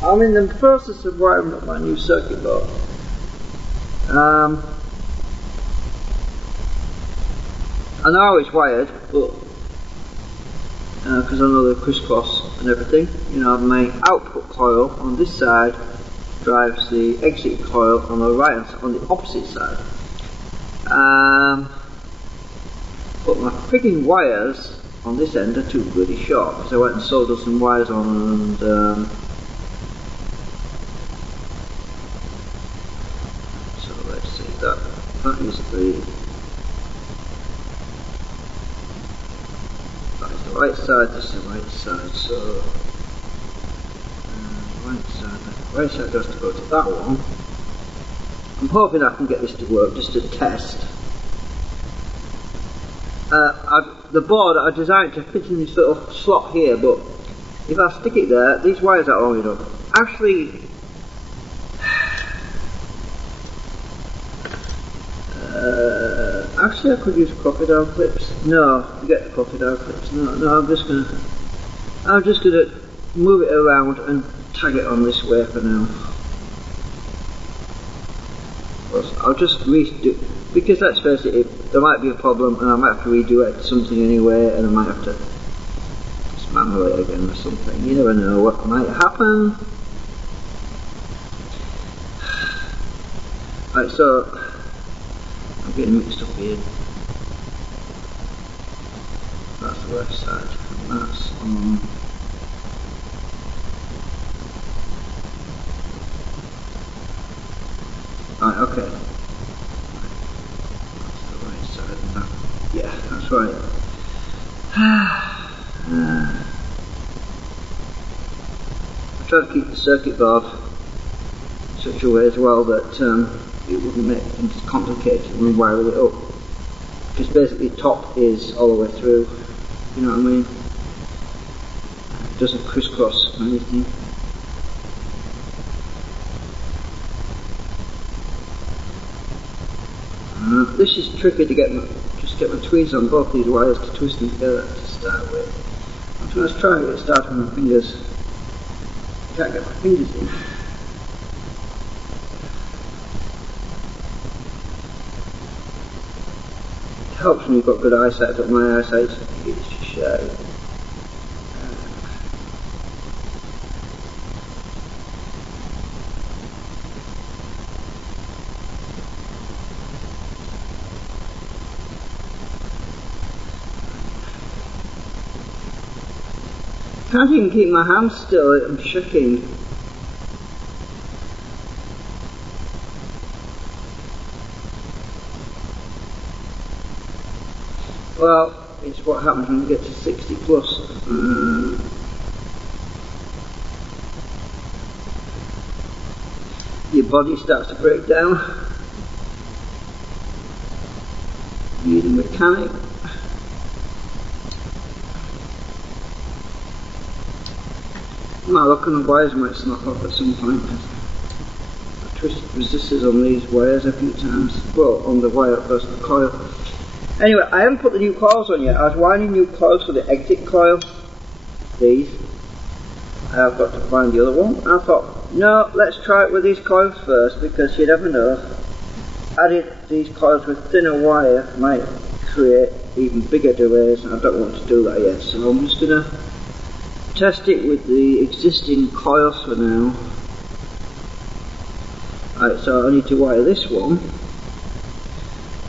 I'm in the process of wiring up my new circuit board. I know how it's wired, but because I know the crisscross and everything, you know, my output coil on this side drives the exit coil on the right, on the opposite side. But my frigging wires on this end are too bloody short, because I went and soldered some wires on and so let's see, that is the right side, this is the right side, so the right side has to go to that one. I'm hoping I can get this to work, just to test. The board I designed to fit in this little slot here, but if I stick it there, these wires are long enough. Actually, I could use crocodile clips. No, forget the crocodile clips. No, I'm just gonna move it around and tag it on this way for now. I'll just redo, because let's face it, there might be a problem and I might have to redo it something anyway, and I might have to dismantle it again or something. You never know what might happen. Right, so I'm getting mixed up here. That's the left side, and that's on. Right, okay. That's the right side of that. Yeah, that's right. I try to keep the circuit board in such a way as well that it wouldn't make things complicated when wiring it up. Because basically top is all the way through, you know what I mean? It doesn't crisscross anything. This is tricky to get my tweezers on both these wires to twist them together to start with. I'm just trying to get started with my fingers. Can't get my fingers in. It helps when you've got good eyesight, but my eyesight is just shy. I can't even keep my hands still, I'm shaking. Well, it's what happens when you get to 60 plus. Your body starts to break down. You need a mechanic. My luck on the wires might snap off at some point. I twisted resistors on these wires a few times. Well, on the wire first, the coil. Anyway, I haven't put the new coils on yet. I was winding new coils for the exit coil. These. I've got to find the other one. I thought, no, let's try it with these coils first, because you never know. Adding these coils with thinner wire might create even bigger delays, and I don't want to do that yet. So I'm just going to test it with the existing coils for now. Right, so I need to wire this one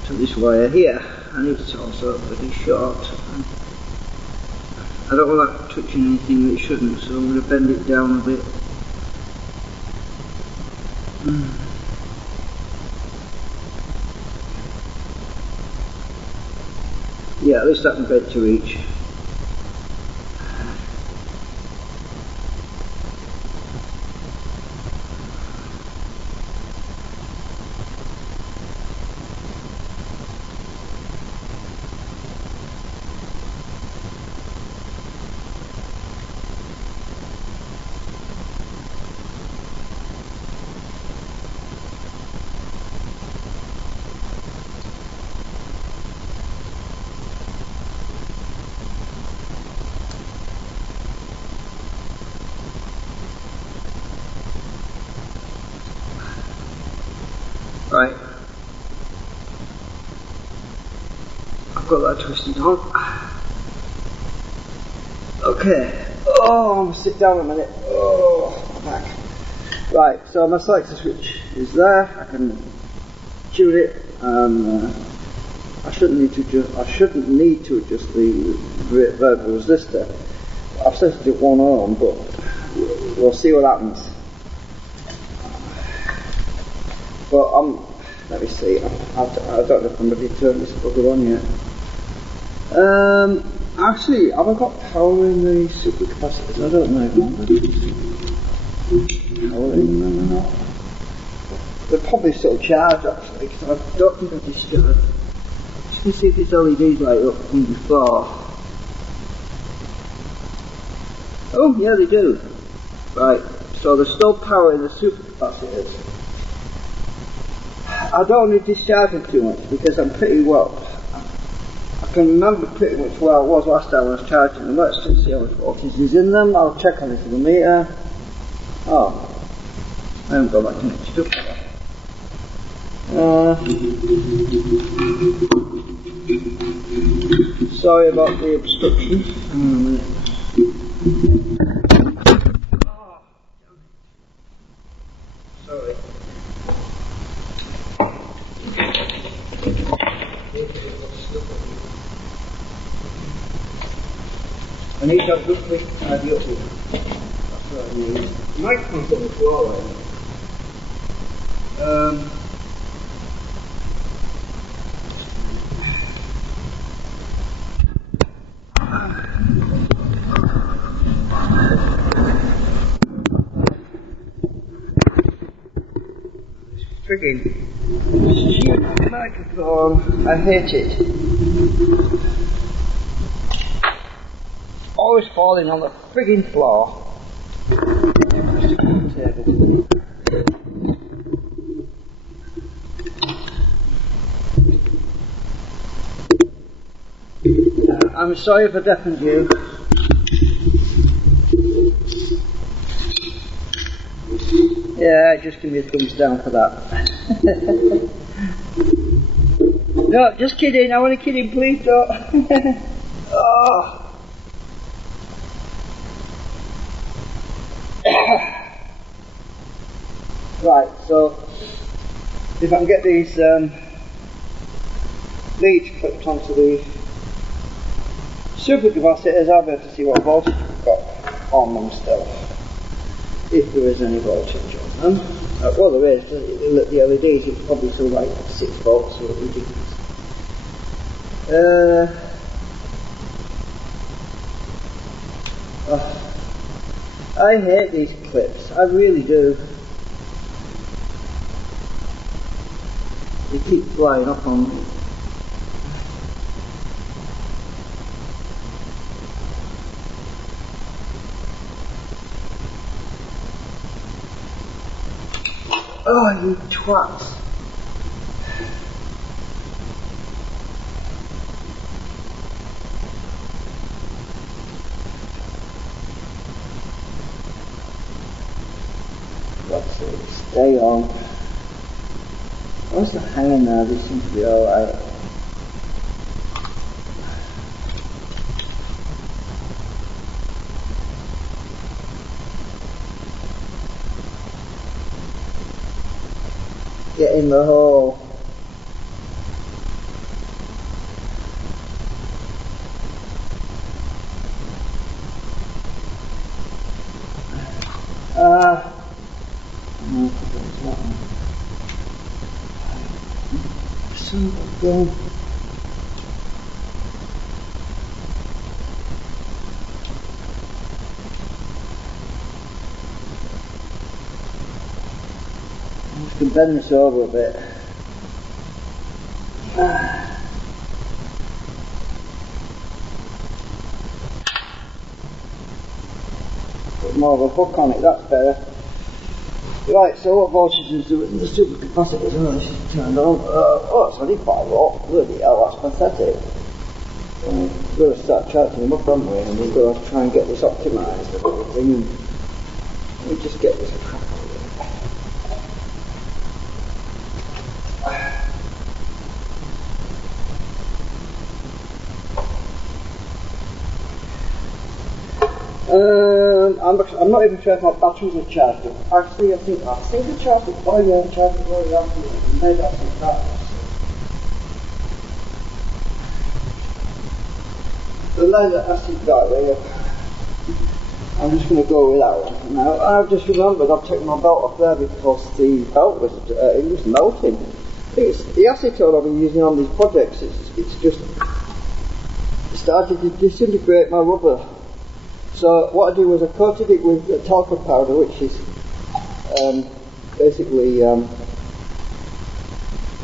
to this wire here, and it's also pretty short. I don't want that touching anything that it shouldn't, so I'm going to bend it down a bit. Yeah, at least I can bend to reach. Right. I've got that twisted on. Okay. Oh, I'm gonna sit down a minute. Oh, my back. Right, so my selector switch is there. I can tune it, and I shouldn't need to adjust the variable resistor. I've set it at 1 ohm, but we'll see what happens. But let me see. I don't know if I'm ready to turn this bugger on yet. Actually, have I got power in the supercapacitors? I don't know if I'm ready to power in them or not. They're probably still charged actually, because I don't think I've discharged. Just to see if these LEDs light up from before. Oh, yeah, they do. Right, so there's still power in the supercapacitors. I don't need discharging too much because I'm pretty well. I can remember pretty much where I was last time I was charging them. Let's just see how much voltage is in them. I'll check on it in the meter. Oh, I haven't got that connected up. Sorry about the obstruction. Hang on a minute. Sorry. I need to have good quick tidy up here. That's what I need. The microphone's on the floor right now. Friggin' stupid microphone. I hate it. Always falling on the friggin' floor. I'm sorry if I deafened you. Yeah, just give me a thumbs down for that. No, just kidding. I want to kidding, please don't. Oh. Right, so if I can get these leads clipped onto the supercapacitors, I'll be able to see what voltage we've got on them still, if there is any voltage on them. Well, there is. The LEDs, it's probably still like 6 volts or ridiculous. I hate these clips, I really do. They keep flying up on me. Oh, you twats. That's it. Stay on. What's the hanging now? They seem to be alright. Get in the hole. No, that's not one. Son of a gun. I can bend this over a bit. Put more of a hook on it, that's better. Right, so what voltage is the supercapacitors? Oh, this is turned on. Oh, it's only 5 volt. Bloody hell, that's pathetic. We've got to start charging them up, haven't we? And we've got to try and get this optimised and everything. And let me just get this crap out of I'm not even sure if my batteries are charged up. Actually, I think I charged it. Oh yeah, I charged it already afterwards. Maybe I think that. The leather acid battery. I'm just going to go with that one. Now, I've just remembered I've taken my belt off there because the belt was melting. The acetone I've been using on these projects, it's just started to disintegrate my rubber. So what I did was I coated it with talcum powder, which is basically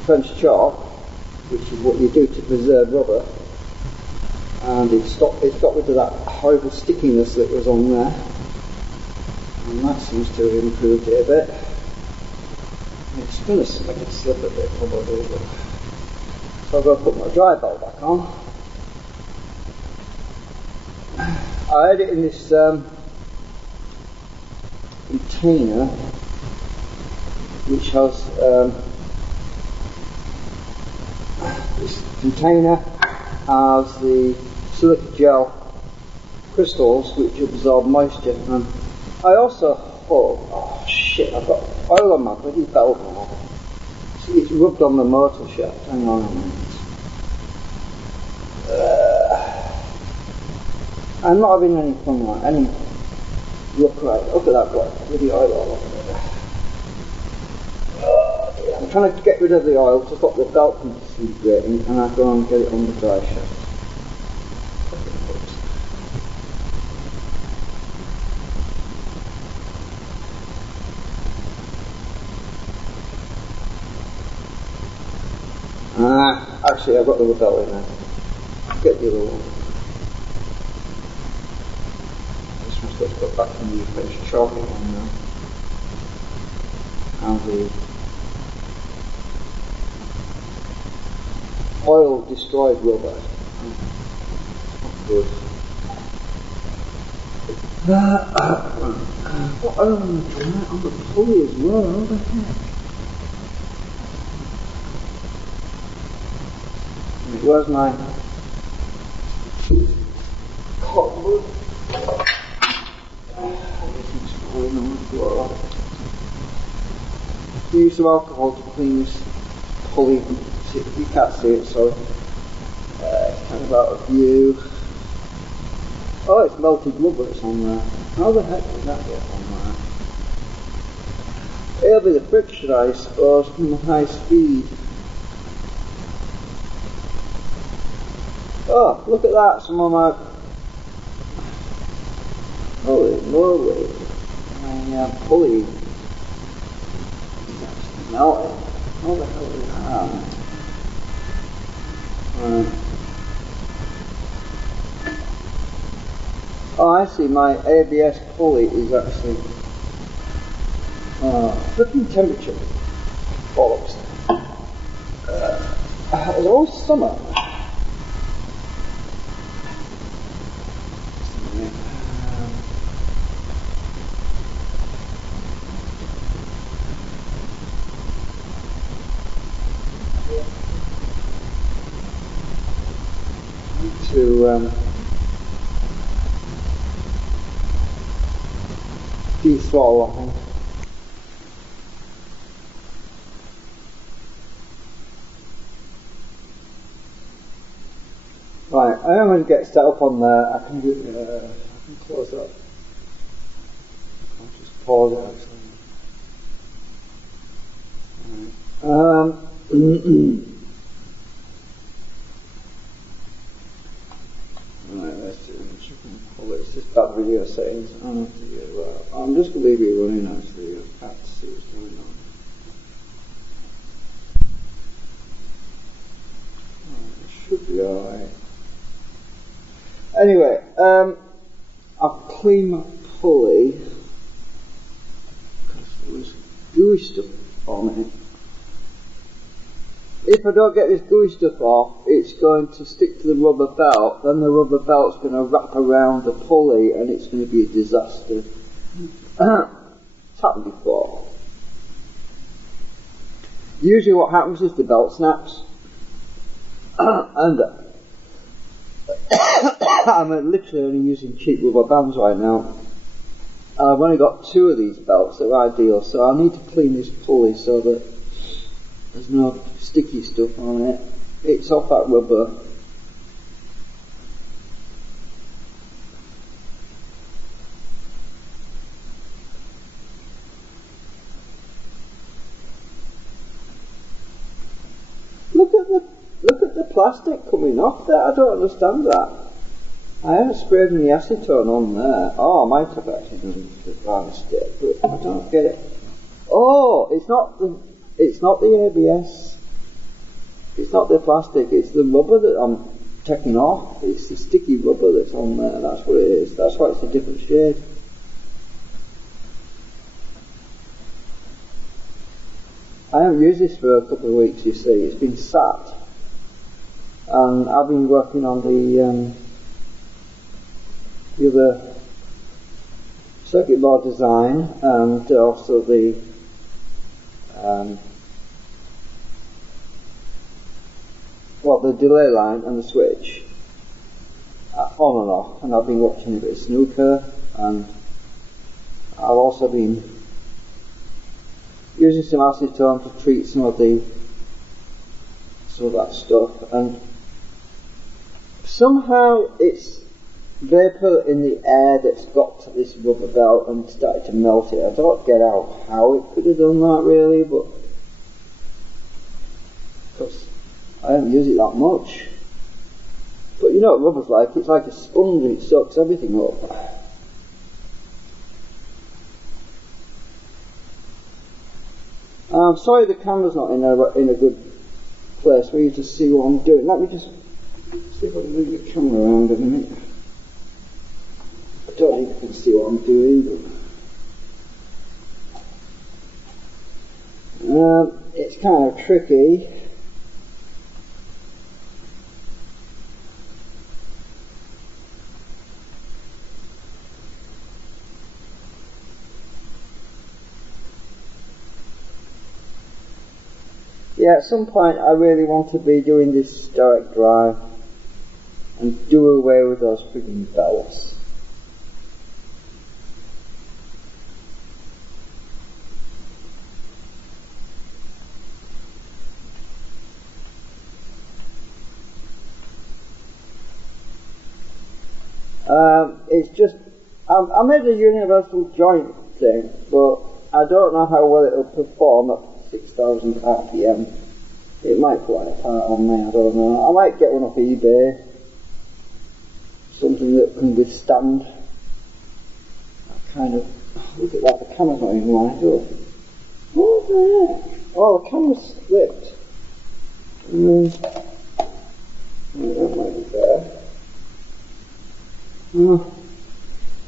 French chalk, which is what you do to preserve rubber. And it's got rid of that horrible stickiness that was on there, and that seems to have improved it a bit. It's going to make it slip a bit probably, but so I've got to put my dry belt back on. I had it in this container which has this container has the silica gel crystals which absorb moisture, and I also oh shit, I've got oil on my bloody belt now. It's rubbed on the motor shaft. Hang on a minute. I'm not having any fun like any look at that bloody oil all over there. I'm trying to get rid of the oil to stop the belt from disintegrating, and I go and get it on the dry shaft. Actually I've got the belt in there. Get the other one. This one's got to go back in the French chalky one now. And the oil destroyed rubber. Good. What oil on the pulley as well? What the heck? Where's my cotton? Use some alcohol to clean this pulley. You can't see it, so it's kind of out of view. Oh, it's melted rubber that's on there. How the heck did that get on there? It'll be the friction, I suppose, from the high speed. Oh, look at that, some of my... Holy moly. My pulley is actually melting. How the hell is that? Oh, I see, my ABS pulley is actually... flipping temperature. Bollocks. It's always summer. To de-throttle, I think. Right, I am going to get set up on there. I can close up. I'll just pause it actually. Right, let's do it. It's just that video settings. I'm just going to leave it running actually. I have to see what's going on. It should be alright. Anyway, I'll clean my pulley because there was gooey stuff on it. If I don't get this gooey stuff off, it's going to stick to the rubber belt, then the rubber belt's going to wrap around the pulley and it's going to be a disaster. It's happened before. Usually what happens is the belt snaps. And I'm literally only using cheap rubber bands right now. I've only got 2 of these belts that are ideal, so I need to clean this pulley so that there's no sticky stuff on it. It's off that rubber. Look at the plastic coming off there. I don't understand that. I haven't sprayed any acetone on there. Oh, I might have actually done the varnished it, but I don't get it. Oh, it's not the ABS. It's not the plastic. It's the rubber that I'm taking off. It's the sticky rubber that's on there. That's what it is. That's why it's a different shade. I haven't used this for a couple of weeks, you see. It's been sat. And I've been working on the other circuit board design and also the the delay line and the switch on and off, and I've been watching a bit of snooker, and I've also been using some acetone to treat some of that stuff, and somehow it's vapour in the air that's got to this rubber belt and started to melt it. I don't get out how it could have done that really, but because I don't use it that much. But you know what rubber's like? It's like a sponge, it soaks everything up. I'm sorry the camera's not in a good place for you to see what I'm doing. Let me just see if I can move the camera around a minute. I don't think you can see what I'm doing, but it's kind of tricky. Yeah, at some point I really want to be doing this direct drive and do away with those freaking belts. It's just, I made a universal joint thing, but I don't know how well it'll perform at 6,000 RPM. It might fly apart on me, I don't know. I might get one off eBay. Something that can withstand that kind of, look at that, the camera's not even lined up. What the heck? Oh, the camera's slipped. That might be better.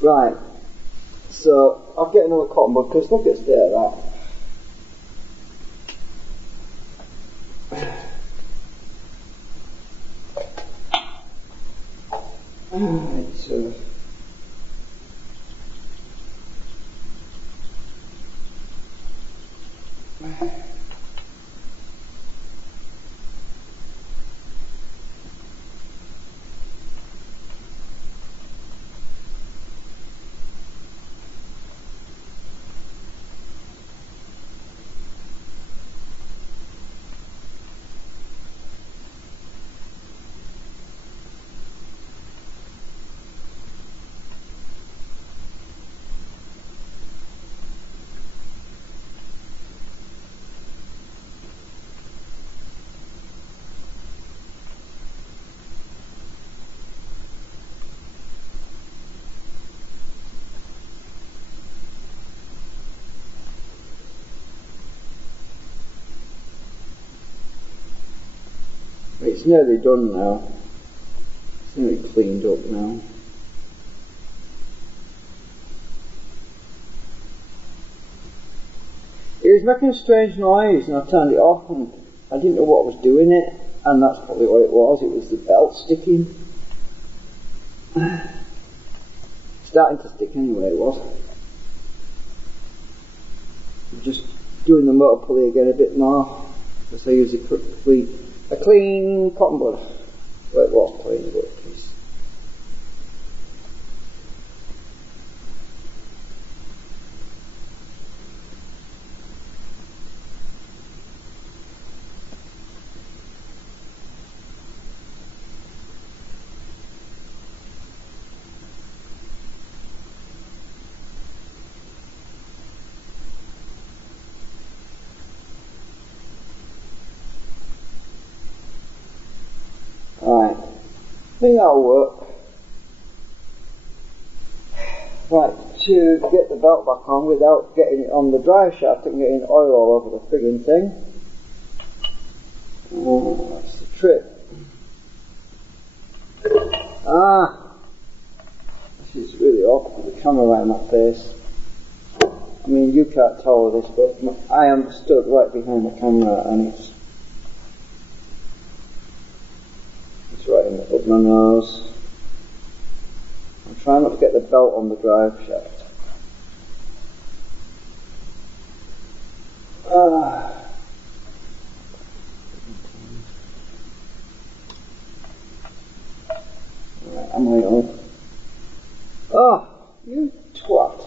Right, so I'll get another cotton bud because look at the state of that. Alright, so it's nearly done now. It's nearly cleaned up now. It was making a strange noise and I turned it off and I didn't know what was doing it, and that's probably what it was. It was the belt sticking. Starting to stick anyway, it was. I'm just doing the motor pulley again a bit more because I use a clean cotton bud. Well, it was clean, but it's I think that'll work. Right, to get the belt back on without getting it on the drive shaft and getting oil all over the frigging thing. That's the trick. This is really awkward with the camera right in that face. I mean, you can't tell this, but I am stood right behind the camera and it's right in the up my nose. I'm trying not to get the belt on the drive shaft. Right, am I on? Oh, you twat.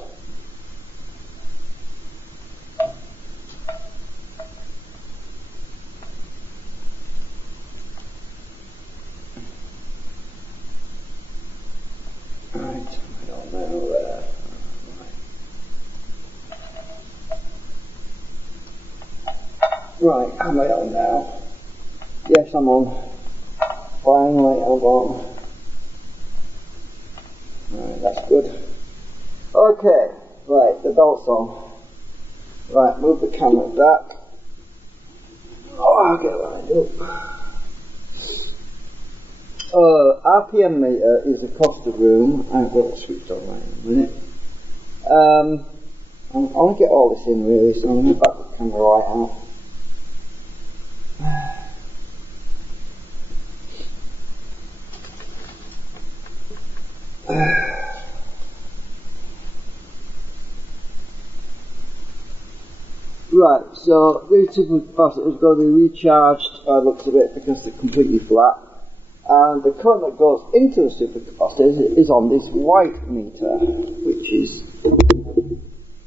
Right, am I on now? Yes, I'm on. Finally, I'm on. Right, that's good. Okay, right, the belt's on. Right, move the camera back. Oh, I'll get lined up. RPM meter is across the room. I've got to switch on right in a minute. I want to get all this in really, so I'm going to back the camera right out. Right, so these supercapacitors are going to be recharged by the looks of it because they're completely flat. And the current that goes into the supercapacitors is on this white meter, which is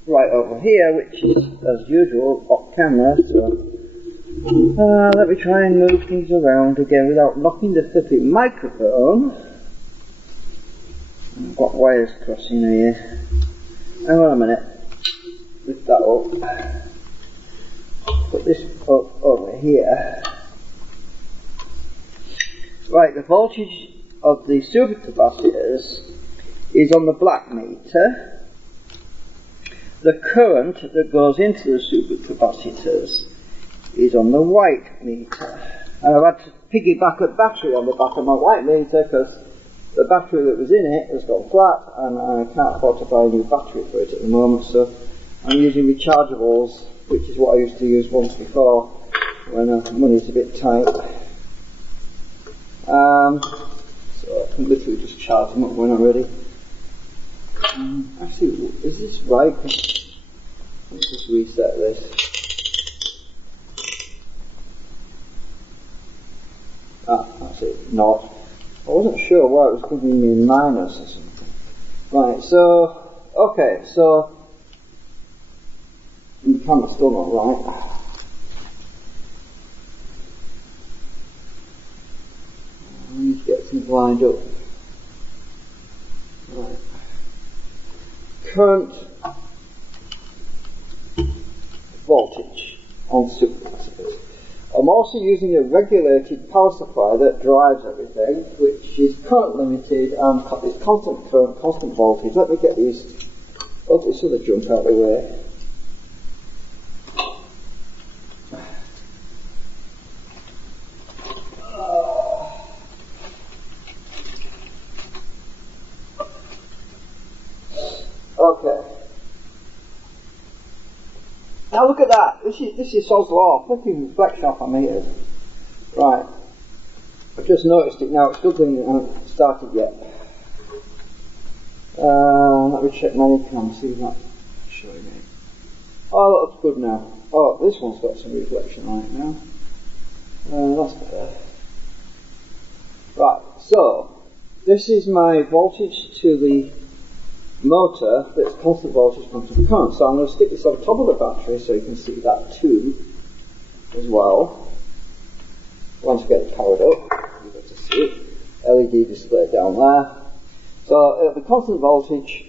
right over here, which is, as usual, off camera, so let me try and move things around again without knocking the flipping microphone. I've got wires crossing here. Hang on a minute. Lift that up. Put this up over here. Right, the voltage of the supercapacitors is on the black meter. The current that goes into the supercapacitors is on the white meter. And I've had to piggyback a battery on the back of my white meter because the battery that was in it has gone flat and I can't afford to buy a new battery for it at the moment, so I'm using rechargeables, which is what I used to use once before when money's a bit tight. So I can literally just charge them up when I'm ready. Actually, is this right? Let's just reset this. That's it, not. I wasn't sure why it was giving me minus or something. Right, so, okay, so, the camera's still not right. I need to get things lined up. Right. Current voltage on supercapacitors. I'm also using a regulated power supply that drives everything, which is current limited and is constant current, constant voltage. Let me get this other junk out of the way. Okay. Now look at that. This is Sod's Law. Flipping reflection off our meters. Right. I've just noticed it now. It still hasn't started yet. Let me check my cam, see if that's showing it. Oh, that looks good now. Oh, this one's got some reflection on it now. That's better. Right, so this is my voltage to the motor that's constant voltage, constant current. So I'm going to stick this on top of the battery so you can see that too as well. Once you get it powered up, you've got to see it. LED display down there. So the constant voltage,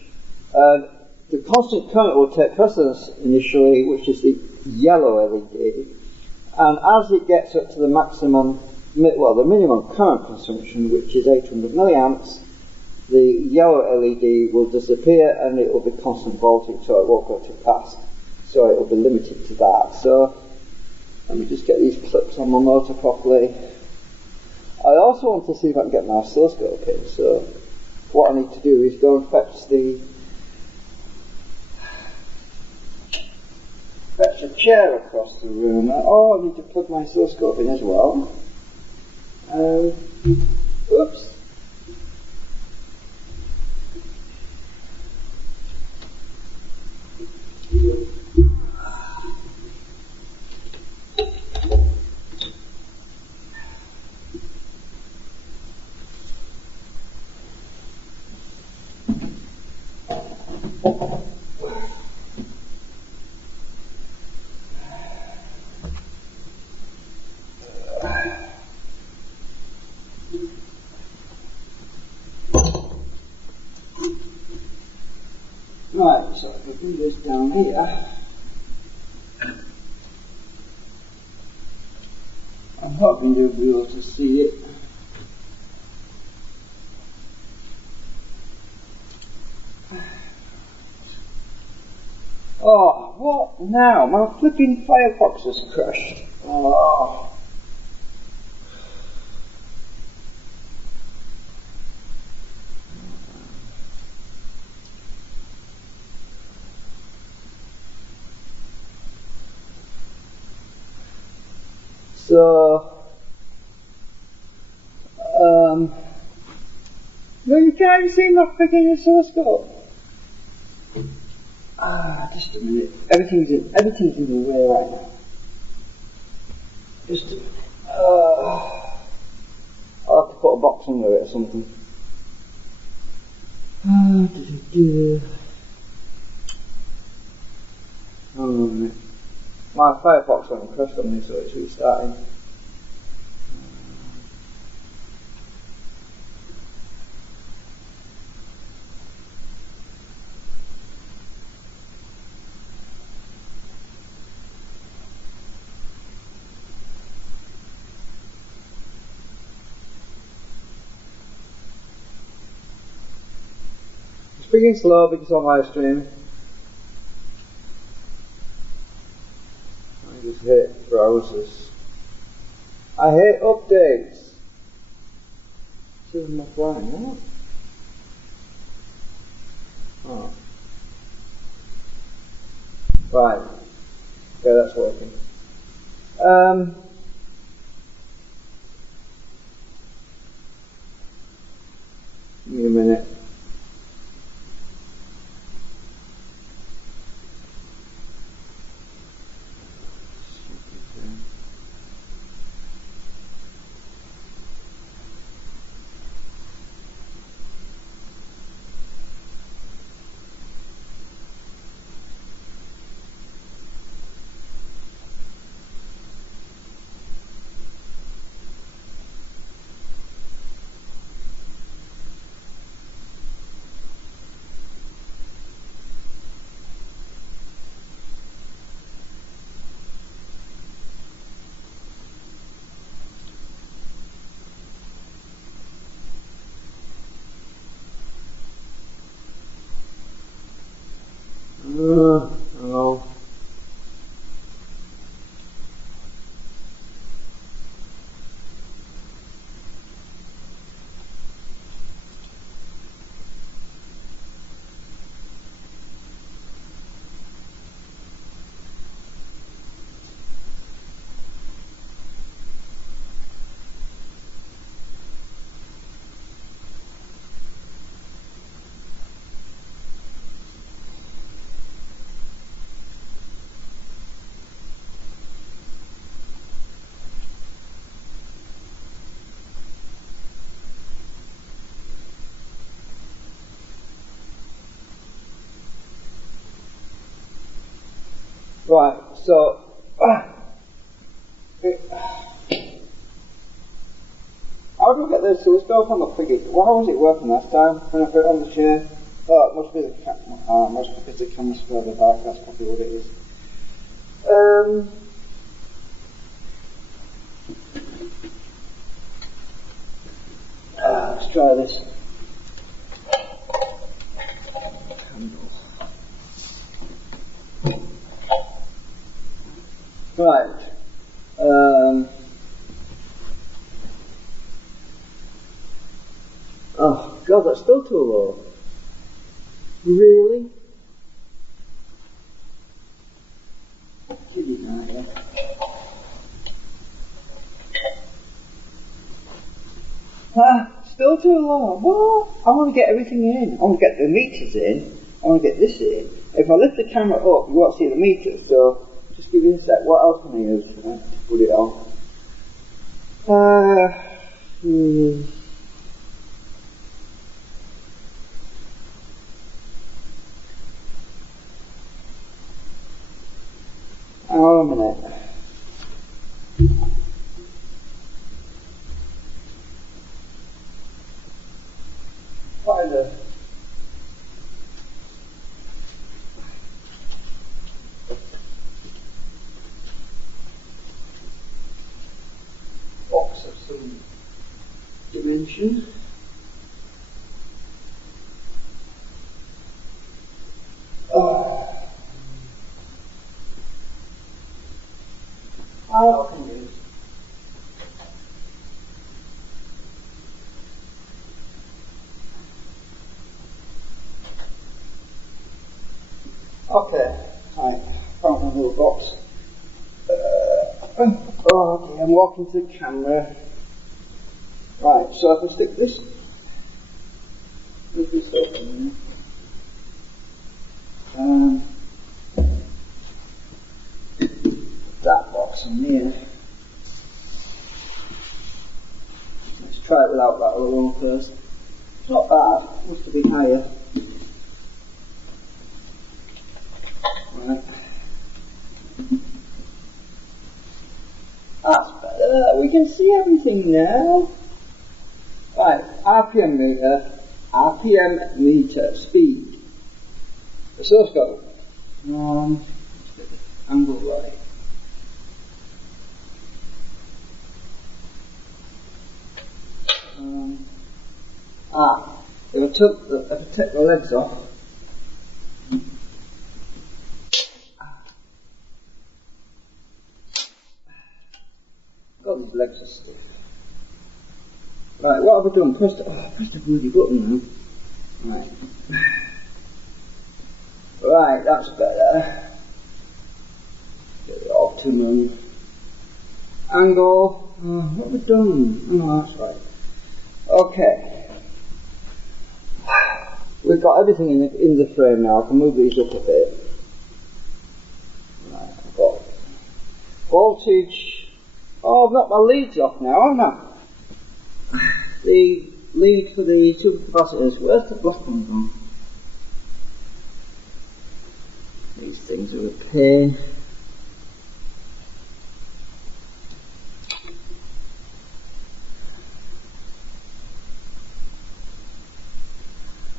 the constant current will take precedence initially, which is the yellow LED, and as it gets up to the maximum well, the minimum current consumption, which is 800 milliamps, the yellow LED will disappear and it will be constant voltage, so it won't go too fast. So it will be limited to that. So let me just get these clips on my motor properly. I also want to see if I can get my oscilloscope in. So what I need to do is go and fetch a chair across the room. Oh, I need to plug my oscilloscope in as well. Oops. Right, so if I do this down here, I'm hoping you'll be able to see it. Oh, what now? My flipping Firefox has crashed. Oh. So, no, you can't see my freaking oscilloscope. Just a minute. Everything's in the way right now. Just a minute. I'll have to put a box under it or something. Hold on a minute. My Firefox went and crashed on me, so it's restarting. It's freaking slow because I'm live streaming. I just hate browsers. I hate updates. See if I'm flying, what? Oh. Right. Okay, that's working. Give me a minute. Oh. Right, so how do I get this oscilloscope on the figure? Well, how was it working last time when I put it on the chair? Oh, it must be the must be because the camera's further back, that's probably what it is. try this. Right. Oh God, that's still too low. Really? Give it that, yeah. Still too low. What? I want to get everything in. I want to get the meters in. I want to get this in. If I lift the camera up, you won't see the meters, so just give me a sec. What else can I use to put it on? Hang on a minute. Find a box of some dimension. I can use. Okay, right, found my little box. Okay, I'm walking to the camera. Right, so I can stick this. Move this open. That box in here. Let's try it without that other one first. It's not bad, must have been higher. Right. That's better. We can see everything now. Right, RPM meter, speed. The source code. Angle right. If I take the legs off. God, these legs are stiff. Right, what have I done? Press the bloody button now. Right. Right, that's better. Get the optimum angle. What have we done? Oh, that's right. Okay. We've got everything in the frame now. I can move these up a bit. Right, I've got voltage. Oh, I've got my leads off now, haven't I? The lead for the supercapacitors. Where's the black one gone? These things are a pain.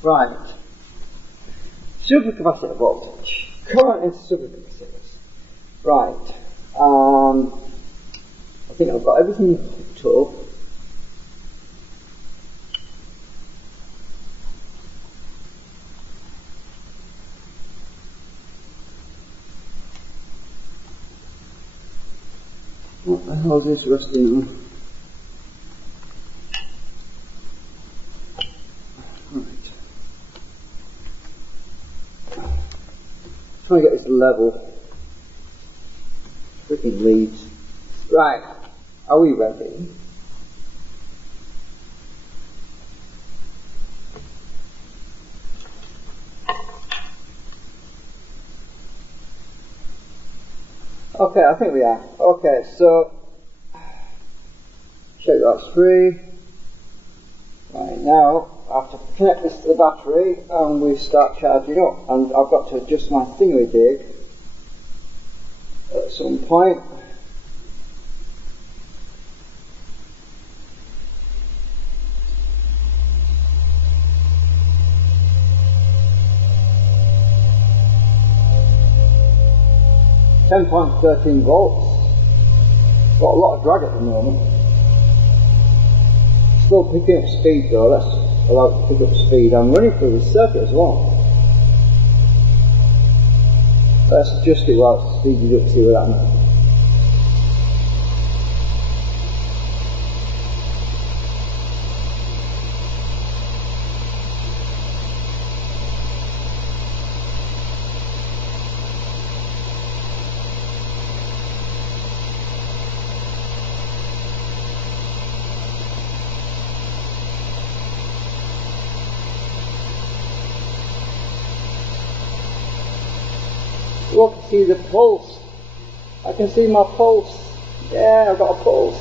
Right. Supercapacitor voltage. Current into supercapacitors. Right. I think I've got everything hooked up. What the hell is this rusting on? Right. Try and get this level. Freaking leads. Right. Are we ready? Okay, I think we are. Okay, so check that's free. Right, now I have to connect this to the battery and we start charging up. And I've got to adjust my thingy-dig at some point. .13 volts. Got a lot of drag at the moment. Still picking up speed though, let's allow it to pick up speed. I'm running through the circuit as well. Let's adjust it while it's speeded up, see what happens. Look, see the pulse. I can see my pulse. Yeah, I've got a pulse.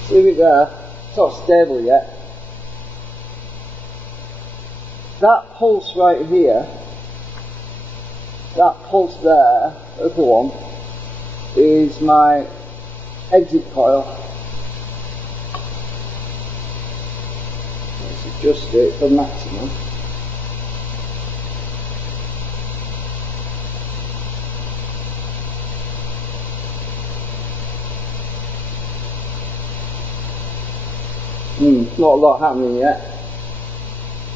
Just leave it there. It's not stable yet. That pulse right here, that pulse there, the other one, is my exit coil. Let's adjust it for maximum. Not a lot happening yet.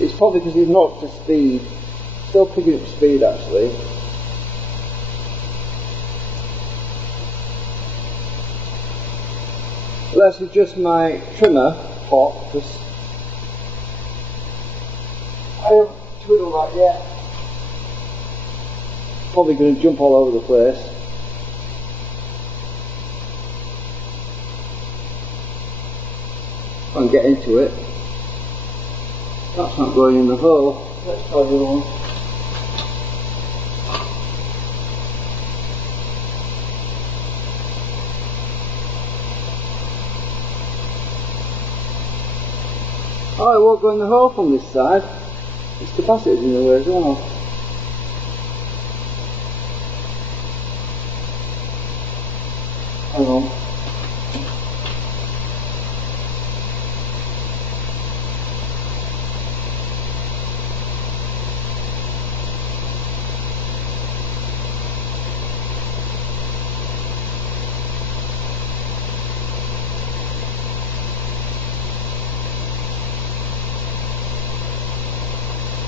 It's probably because he's not up to speed. Still picking up speed actually. Let's adjust my trimmer pot because I haven't twiddled that yet. Probably going to jump all over the place. And get into it. That's not going in the hole. Let's try the other one. Oh, it won't go in the hole from this side. Its capacitor's in the way as well. Hang on.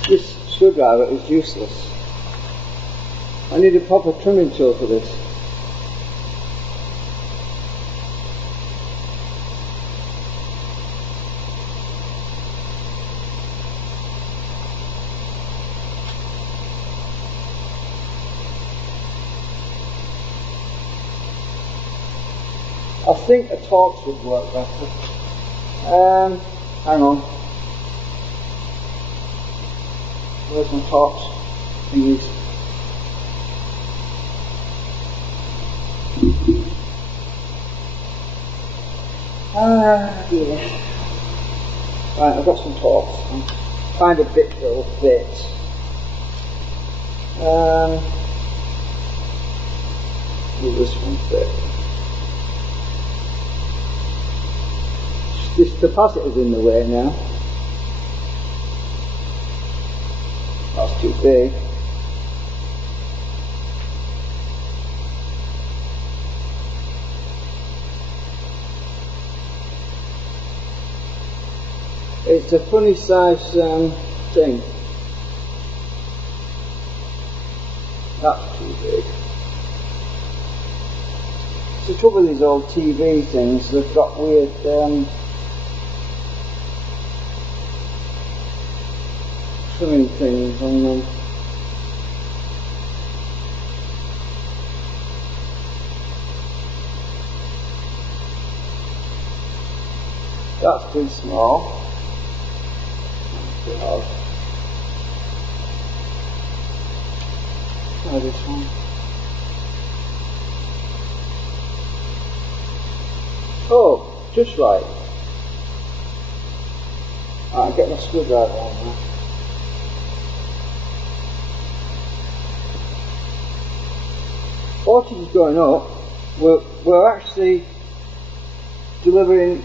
This screwdriver is useless. I need a proper trimming tool for this. I think a torch would work better. Hang on. Where's my torch? Thingies. Yeah. Right, I've got some torch. Find a bit that'll fit. Will this one fit? This capacitor's in the way now. That's too big. It's a funny size thing. That's too big. It's the trouble with these old TV things, they've got weird trimming things on them. That's too small. God. Try this one. Oh, just right. I'll get my screwdriver on now. Voltage is going up. We're actually delivering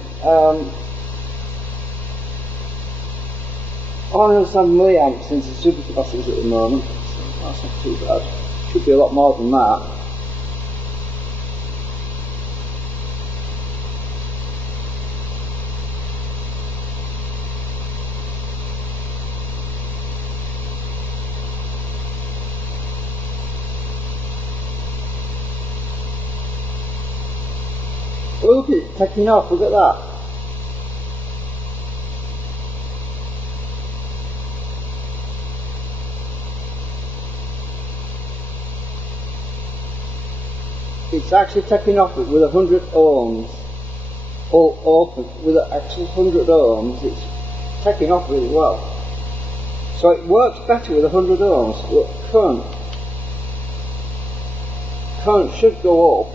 107 milliamps into supercapacitors at the moment, so that's not too bad. Should be a lot more than that. Oh, look, it's taking off, look at that. It's actually taking off with 100 ohms, all open, with an actual 100 ohms, it's taking off really well. So it works better with 100 ohms. Look, current should go up,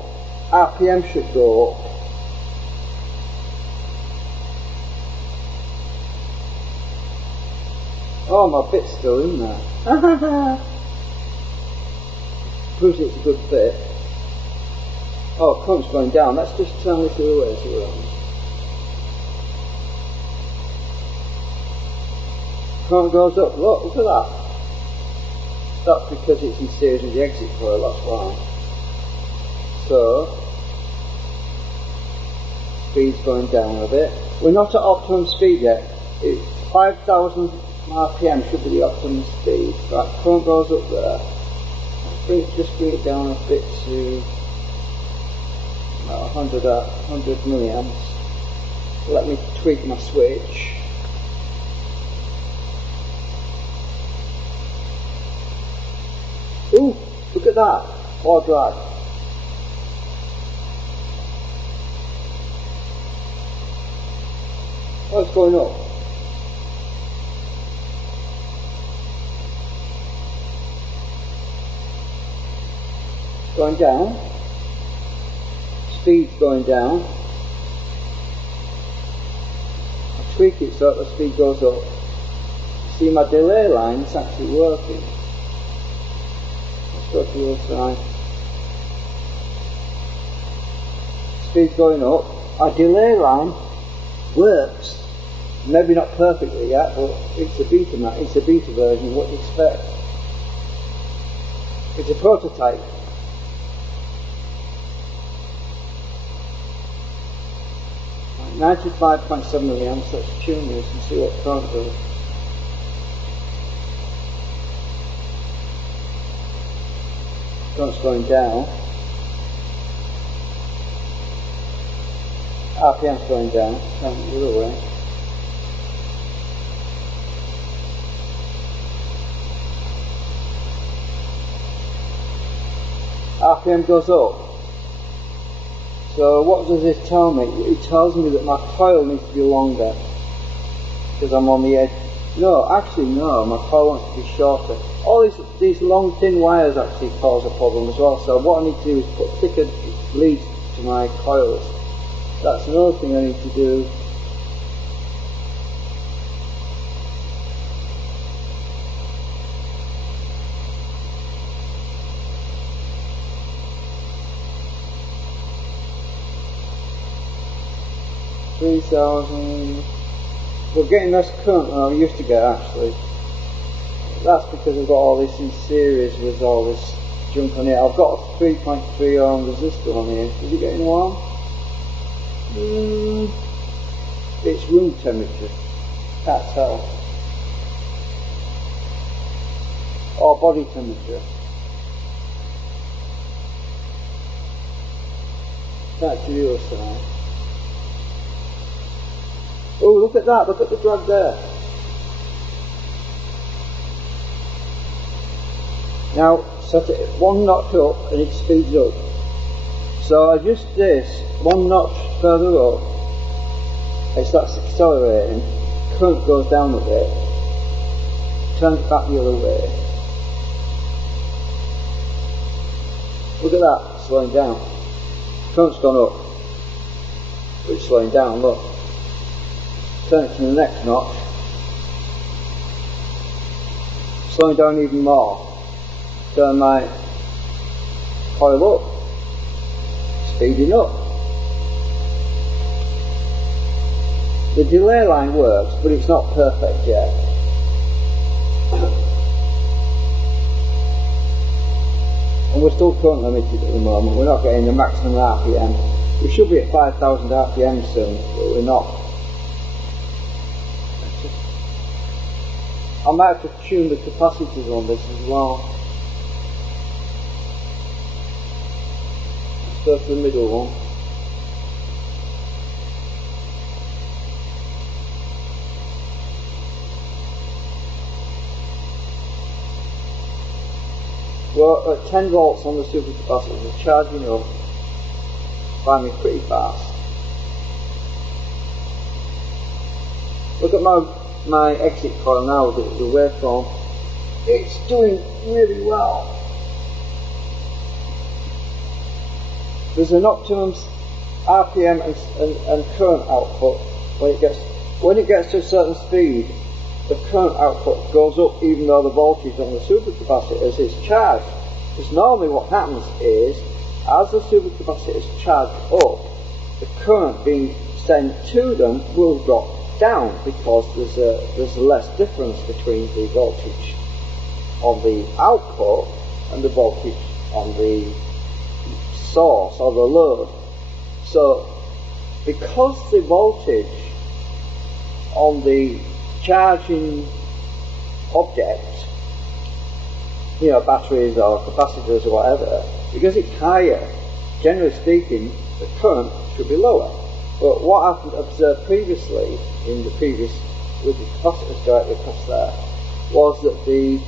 RPM should go up. Oh, my bit's still in there. Proves it's a good bit. Oh, current's going down. Let's just turn this the other way so we're on. Current goes up. Look at that. That's because it's in series with the exit coil, that's why. So, speed's going down a bit. We're not at optimum speed yet. It's 5,000 RPM should be the optimum speed. Right, current goes up there. Just bring it down a bit to 100 milliamps. Let me tweak my switch. Ooh, look at that. More drag. Oh, it's going up. Going down. Speed's going down. I tweak it so that the speed goes up. See, my delay line is actually working. Let's go to the other side. Speed's going up. Our delay line works. Maybe not perfectly yet, but it's a beta version of what you expect. It's a prototype. 95.7 milliamps, let's tune this and see what current does. Current's going down. RPM's going down, turn it the other way. RPM goes up. So what does this tell me? It tells me that my coil needs to be longer because I'm on the edge. No, actually no, my coil wants to be shorter. All these long thin wires actually cause a problem as well. So what I need to do is put thicker leads to my coils. That's another thing I need to do. We're getting less current than I used to get actually. That's because I've got all this in series with all this junk on it. I've got a 3.3 ohm resistor on here. Is it getting warm? It's room temperature. Can't tell. Or body temperature. Back to the other side. Oh, look at that, look at the drag there. Now, set it one notch up and it speeds up. So I adjust this one notch further up, it starts accelerating, current goes down a bit, turns back the other way. Look at that, slowing down. Current's gone up, but it's slowing down, look. Turn it to the next notch, slowing down even more. Turn my coil up, speeding up. The delay line works, but it's not perfect yet. And we're still current limited at the moment. We're not getting the maximum RPM. We should be at 5,000 RPM soon, but we're not. I might have to tune the capacitors on this as well. Let's go to the middle one. So at 10 volts on the supercapacitor, it's charging up by me pretty fast. Look at my exit coil now, the waveform. It's doing really well. There's an optimum RPM and current output when it gets to a certain speed. The current output goes up even though the voltage on the supercapacitors is charged. Because normally what happens is, as the supercapacitor is charged up, the current being sent to them will drop down because there's less difference between the voltage on the output and the voltage on the source or the load. So because the voltage on the charging object, batteries or capacitors or whatever, because it's higher, generally speaking, the current should be lower. But what I've observed previously with the capacitors directly across there, was that the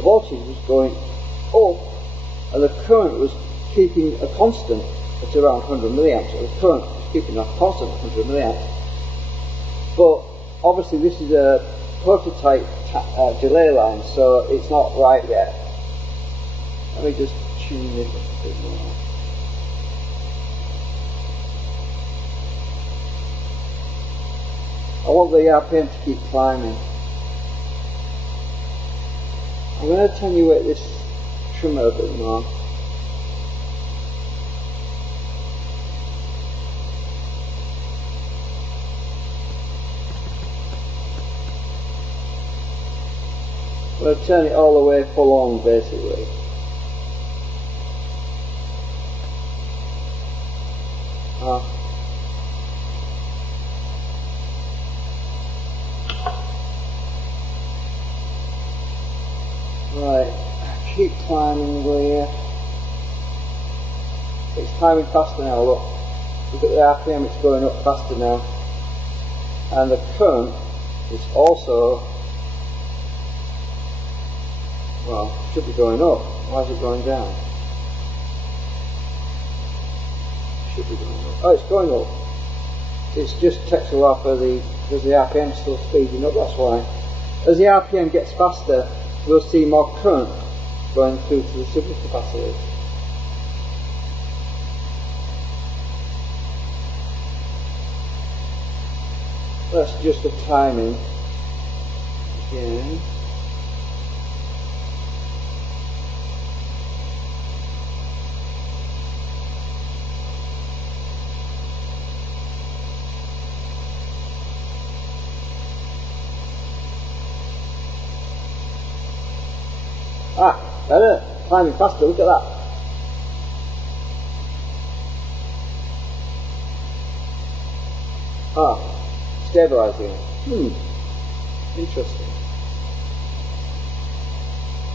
voltage was going up, and the current was keeping a constant at around 100 milliamps. So the current was keeping a constant at 100 milliamps. But obviously this is a prototype delay line, so it's not right yet. Let me just tune it up a bit more. I want the RPM to keep climbing. I'm going to attenuate this trimmer a bit more. I'm going to turn it all the way full on, basically. Right, keep climbing here. It's climbing faster now, look. Look at the RPM, it's going up faster now. And the current is also, well, should be going up. Why is it going down? Should be going up. Oh, it's going up. It's just takes a while because the RPM is still speeding up, that's why. As the RPM gets faster, we'll see more current going through to the supercapacitors. Let's adjust the timing again. Better, climbing faster, look at that. Stabilizing it. Interesting.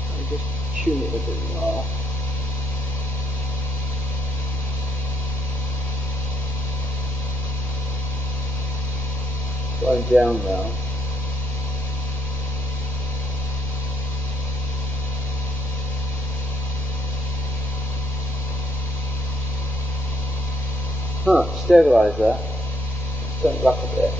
Let me just tune it a bit more. Going down now. Stabilise that. Turn it back a bit.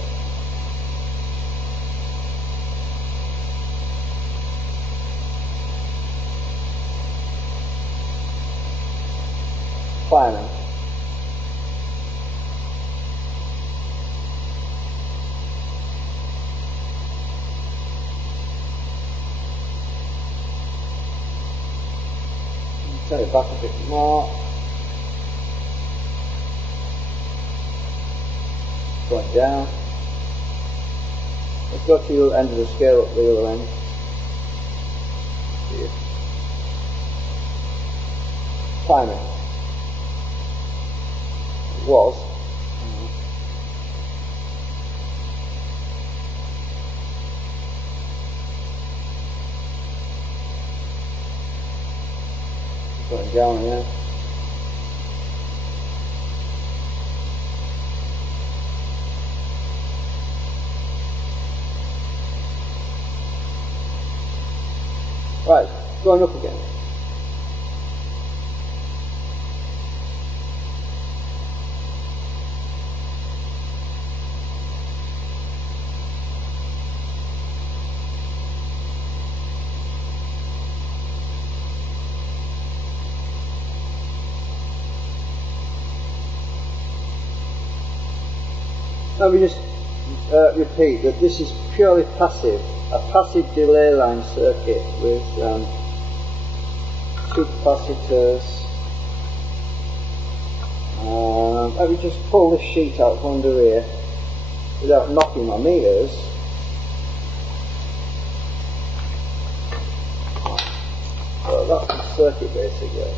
Climbing. Turn it back a bit more. Going down. Let's go to the other end of the scale at the other end. Here. Climbing. It was. Going down, yeah. Right, going up again. let me just repeat that this is purely passive, a passive delay line circuit with capacitors. Let me just pull this sheet out from under here without knocking my meters. So that's the circuit basically.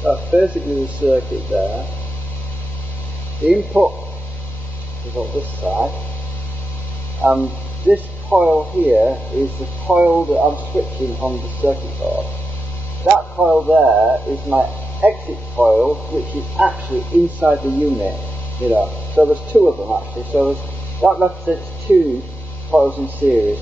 That's basically the circuit there. The input is on this side, and this coil here is the coil that I'm switching on the circuit board. That coil there is my exit coil, which is actually inside the unit, you know. So there's two of them actually, so that represents two coils in series.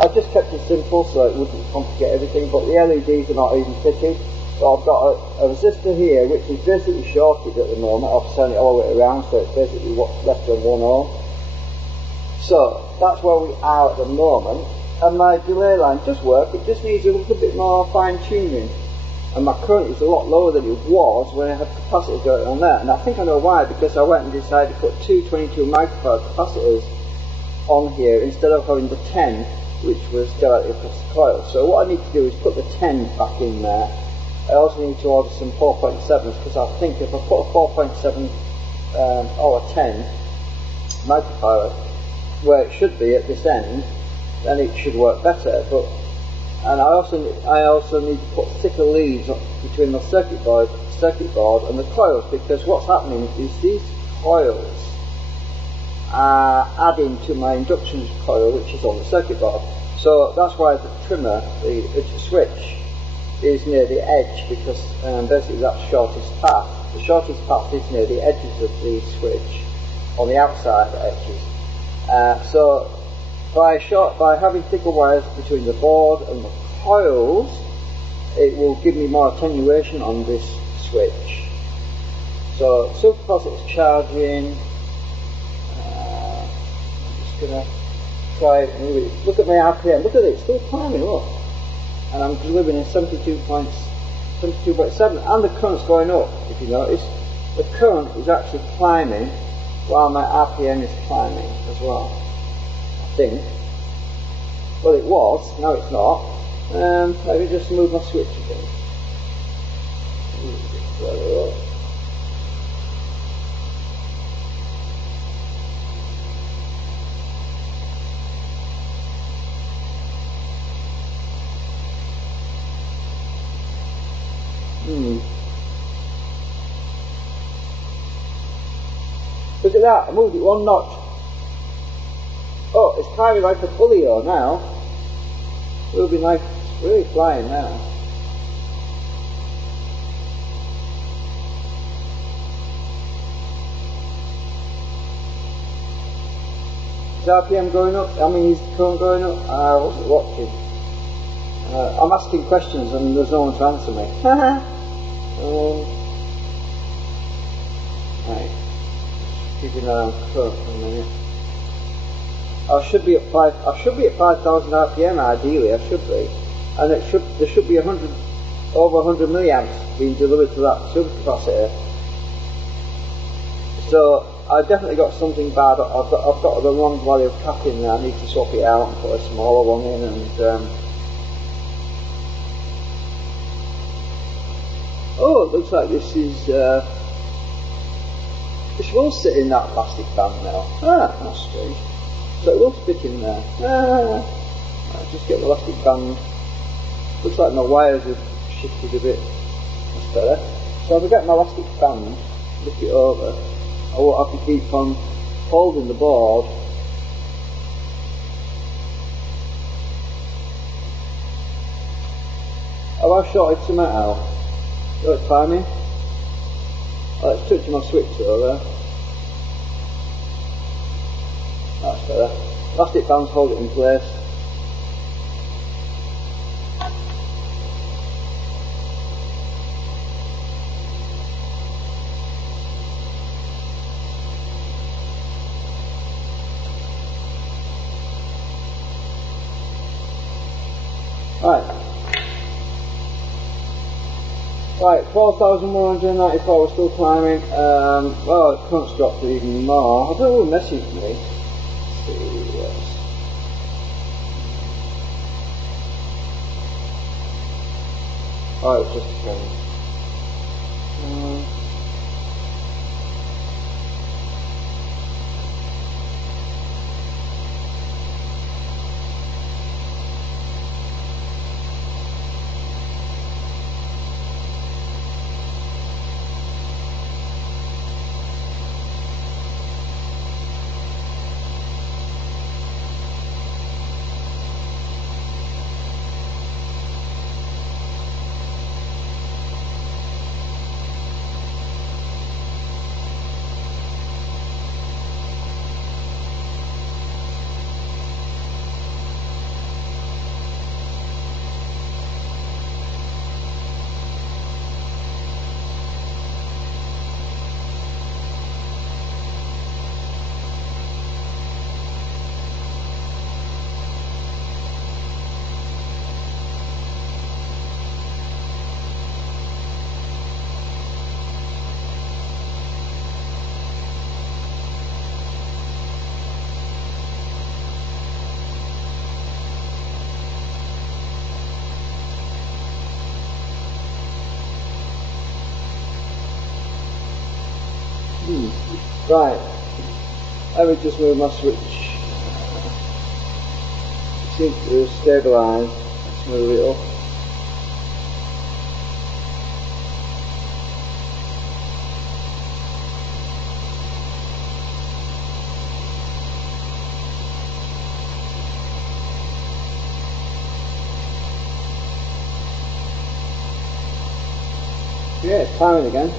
I've just kept it simple so it wouldn't complicate everything, but the LEDs are not even fitted. So I've got a resistor here which is basically shorted at the moment. I've turned it all the way around so it's basically what's left on 1 ohm. So that's where we are at the moment, and my delay line does work, it just needs a little bit more fine tuning, and my current is a lot lower than it was when I had capacitors going on there, and I think I know why, because I went and decided to put two 22 microfarad capacitors on here instead of having the 10 which was directly across the coil. So what I need to do is put the 10 back in there. I also need to order some 4.7s, because I think if I put a 4.7 or a 10 microfarad where it should be at this end, then it should work better. And I also need to put thicker leads between the circuit board and the coils, because what's happening is these coils are adding to my induction coil which is on the circuit board. So that's why the trimmer, the switch, is near the edge, because basically that's shortest path. The shortest path is near the edges of the switch, on the outside edges. So by having thicker wires between the board and the coils, it will give me more attenuation on this switch. So supercapacitor is charging. I'm just going to try it and move it. Look at my RPM, look at it, it's still climbing, look. And I'm delivering in 72.7, and the current's going up, if you notice. The current is actually climbing while my RPM is climbing as well, I think. Well, it was, now it's not. Let me just move my switch again. Look at that, I moved it 1 notch. Oh, it's climbing like a bully now. Moving like, it's really flying now. Is RPM going up? I mean, is the current going up? I wasn't watching. I'm asking questions and there's no one to answer me. Right. Keeping an eye on current for a minute. I should be at 5,000 RPM ideally. I should be, and there should be over 100 milliamps being delivered to that supercapacitor. So I've definitely got something bad. I've got the wrong value of cap in there. I need to swap it out and put a smaller one in. And oh, it looks like this is. This will sit in that plastic band now. Ah, that's strange. So it will fit in there. I'll just get the elastic band. Looks like my wires have shifted a bit. That's better. So if I get my elastic band, lift it over, I won't have to keep on holding the board. Have I shorted something out? Oh, it's timing. Oh, it's touching my switch though there. That's better. Plastic bands hold it in place. Right. Right, 4,194, we're still climbing. Well, it can't drop even more. I don't know who messaged me. Let's see, yes. Oh, it's just a friend. Right, let me just move my switch. It seems to stabilise. Let's move it up. Yeah, it's timing again.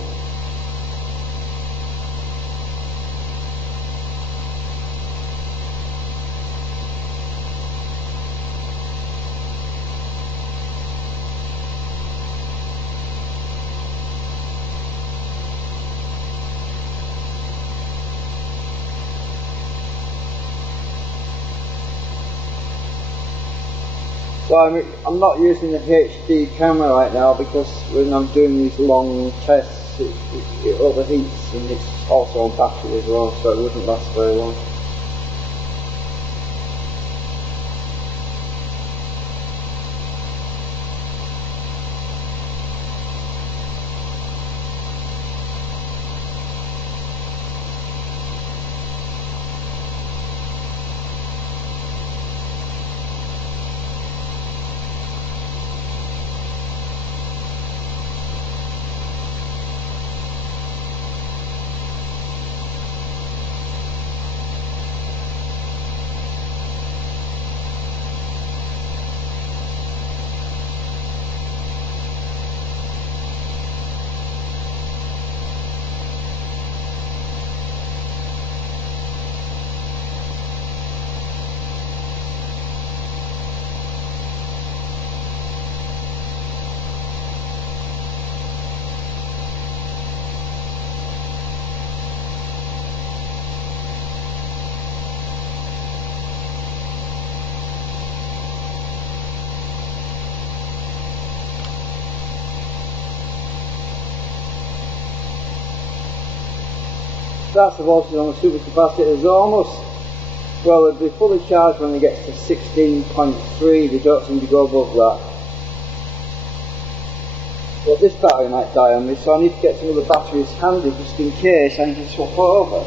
So I'm not using the HD camera right now because when I'm doing these long tests it overheats, and it's also on battery as well, so it wouldn't last very long. That's the voltage on the supercapacitor. It's almost, well, it'll be fully charged when it gets to 16.3. They don't seem to go above that. But this battery might die on me, so I need to get some other batteries handy just in case I need to swap over.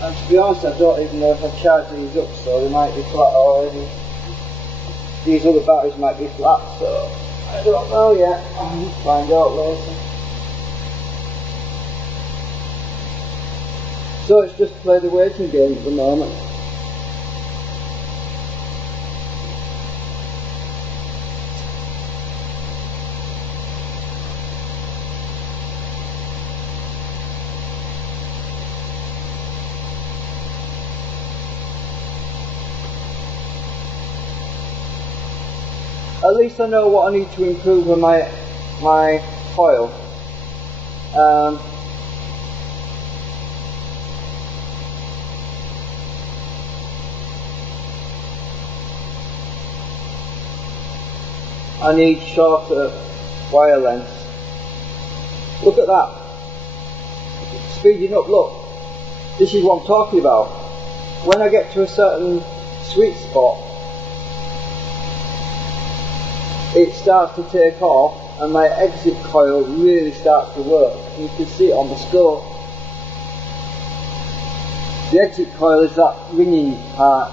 And to be honest, I don't even know if I charge these up, so they might be flat already. These other batteries might be flat, so I don't know yet. I'll find out later. So it's just play the waiting game at the moment. At least I know what I need to improve on my coil. I need shorter wire lengths. Look at that. Speeding up, look. This is what I'm talking about. When I get to a certain sweet spot, it starts to take off and my exit coil really starts to work. You can see it on the scope. The exit coil is that ringing part.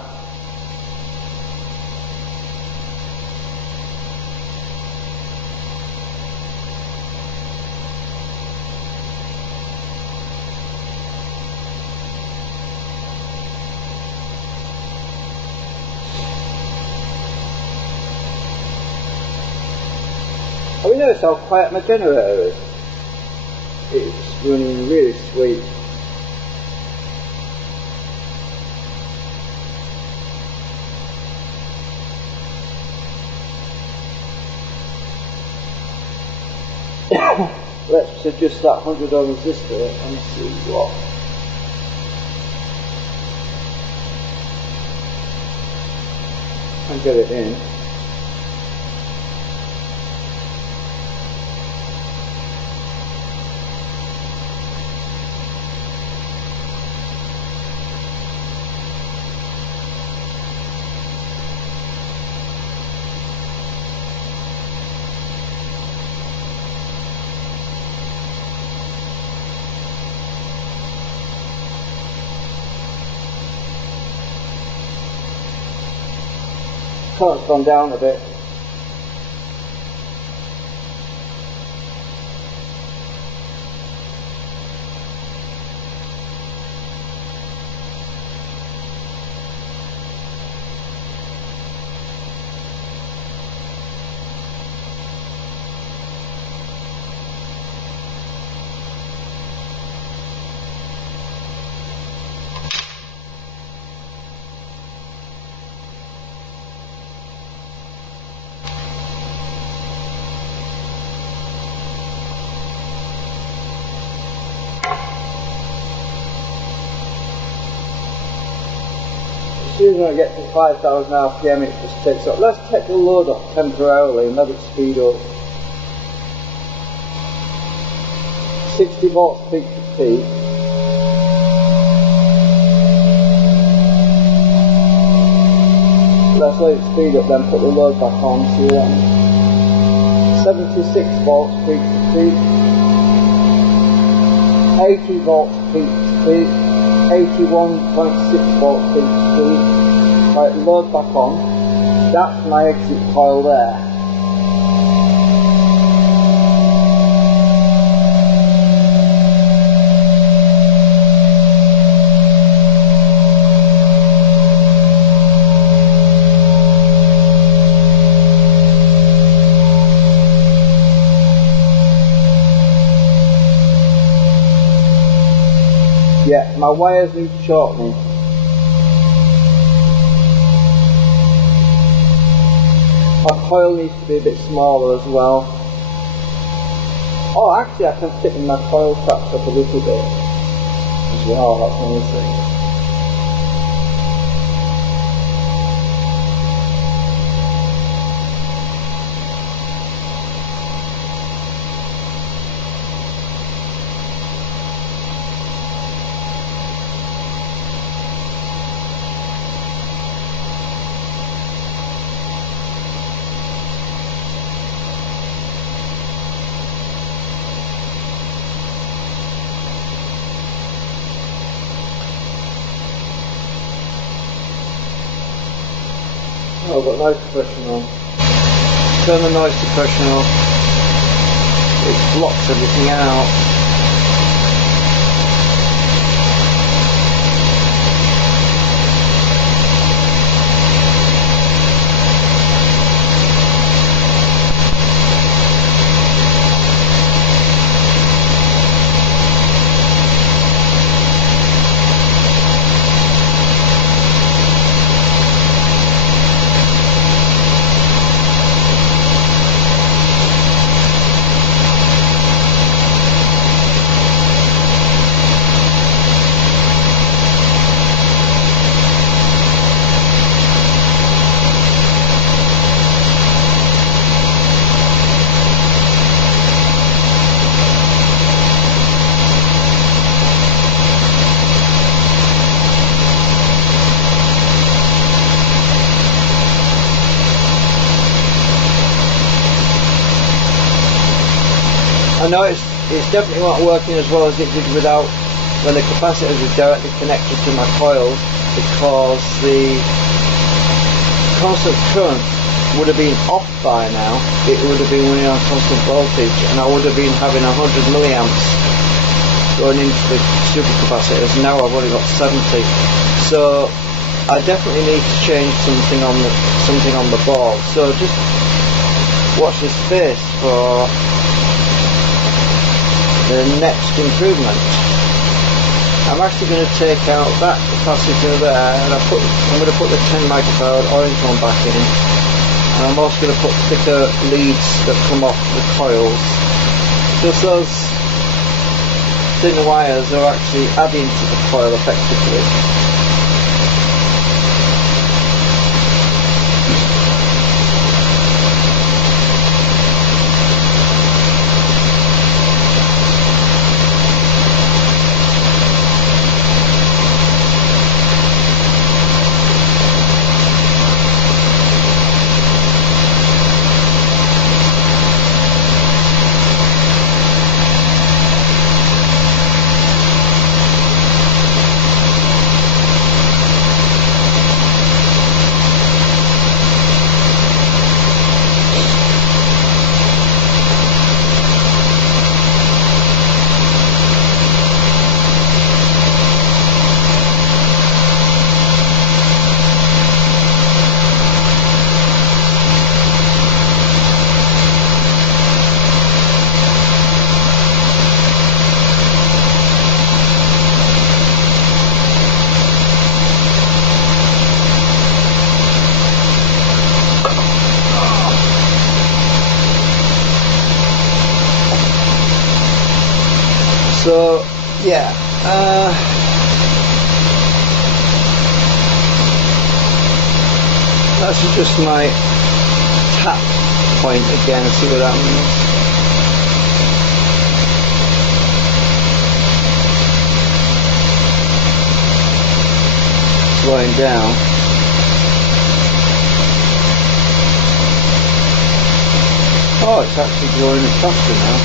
Have you noticed how quiet my generator is? It's running really sweet. Let's adjust that 100 ohm resistor and see what. And get it in. Current's gone down a bit. As soon as I get to 5,000 RPM it just takes up. Let's take the load off temporarily and let it speed up. 60 volts peak to peak. Let's let it speed up, then put the load back on, see what happens. 76 volts peak to peak. 80 volts peak to peak. 81.6 volts peak to peak. Right, load back on. That's my exit coil there. Yeah, my wires need shortening. My coil needs to be a bit smaller as well. Oh, actually I can thicken my coil traps up a little bit as well, that's another thing. Oh, I've got noise suppression on. Turn the noise suppression off. It blocks everything out. I know it's definitely not working as well as it did without, when the capacitors are directly connected to my coils, because the constant current would have been off by now. It would have been running on constant voltage, and I would have been having 100 milliamps going into the supercapacitors. Now I've only got 70, so I definitely need to change something on the board. So just watch this space for the next improvement. I'm actually going to take out that capacitor there, and I'm going to put the 10 microfarad orange one back in, and I'm also going to put thicker leads that come off the coils, because those thinner wires are actually adding to the coil effectively. So yeah, that's just my tap point again. See what that means. Slowing down. Oh, it's actually going faster now.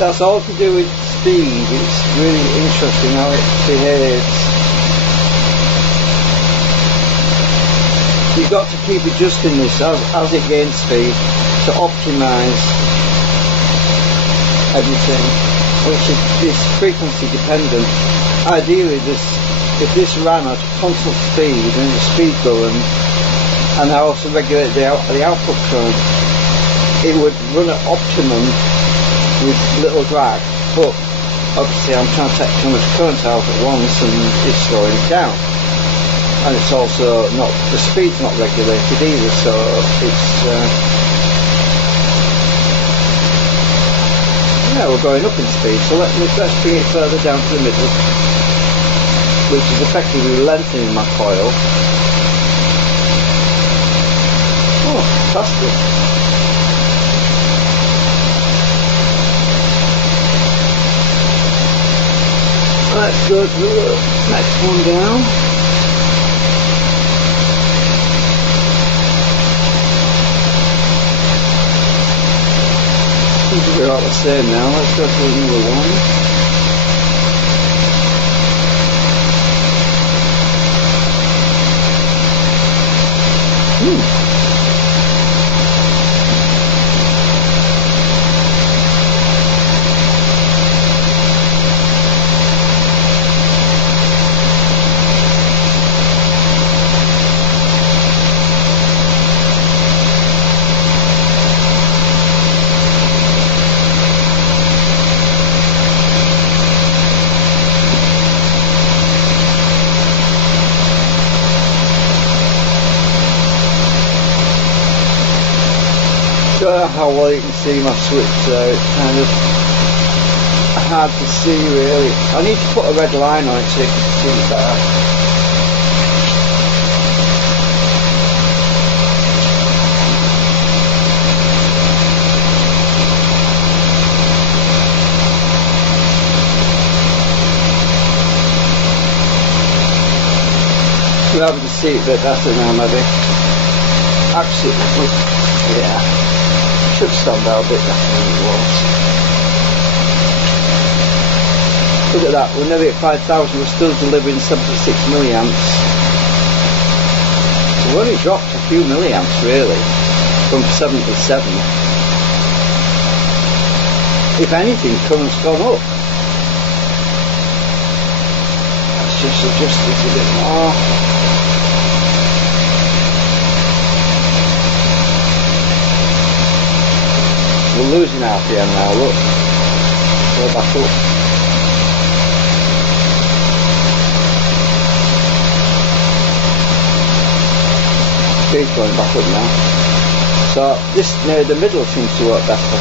That's all to do with speed. It's really interesting how it behaves. You've got to keep adjusting this as it gains speed to optimise everything, which is frequency dependent. Ideally, if this ran at constant speed and the speed going, and I also regulate the output current, it would run at optimum with little drag, but obviously I'm trying to take too much current out at once and it's slowing it down, and it's also not, the speed's not regulated either, so it's yeah, we're going up in speed. So let's bring it further down to the middle, which is effectively lengthening my coil. Oh, fantastic. Let's go to the next one down. Seems to be about the same now. Let's go to another one. How well you can see my switch there, it's kind of hard to see really. I need to put a red line on it so you can see it better. You'll be able to see it a bit better now maybe. Actually, yeah, should stand out a bit better than it was. Look at that, we're nearly at 5,000, we're still delivering 76 milliamps. We've only dropped a few milliamps really, from 77. If anything, current's gone up. Let's just adjust this a bit more. We're losing RPM now, look. Go back up. Speed's going back up now. So this near the middle seems to work better.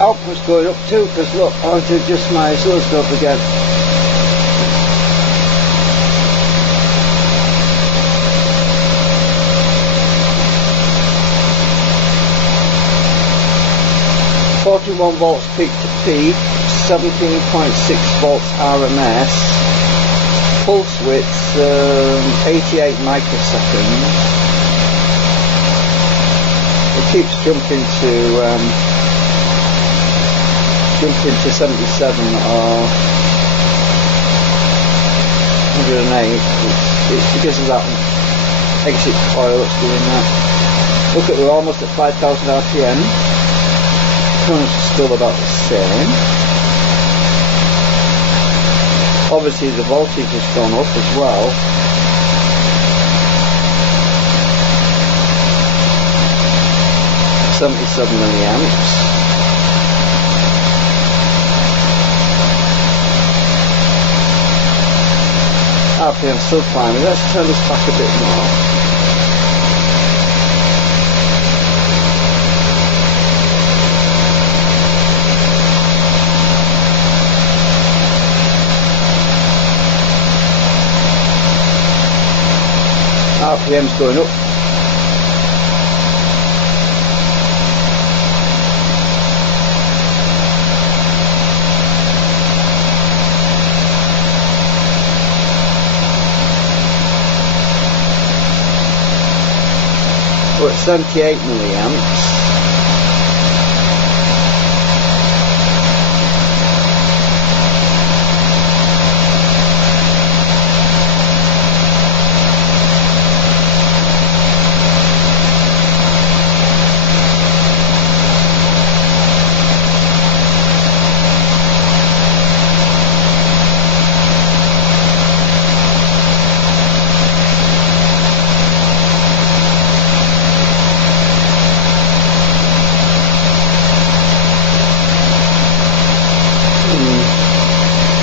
Output's going up too, because look, I want to adjust my oscilloscope again. .41 volts peak to peak, 17.6 volts RMS, pulse width 88 microseconds. It keeps jumping to 77 or 108. It's because of that exit coil that's doing that. Look at, we're almost at 5,000 RPM. Current's still about the same. Obviously the voltage has gone up as well. .77 milliamps. RPM still climbing. Let's turn this back a bit more. RPM's going up. We're at 78 milliamps.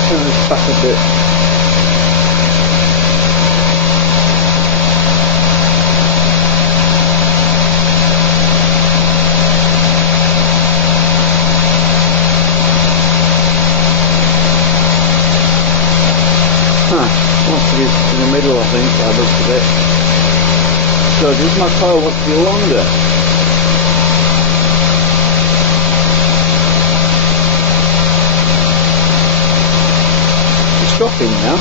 Turn this back a bit. Wants to be in the middle, I think, by the looks of it. So does my coil want to be longer? It's dropping now.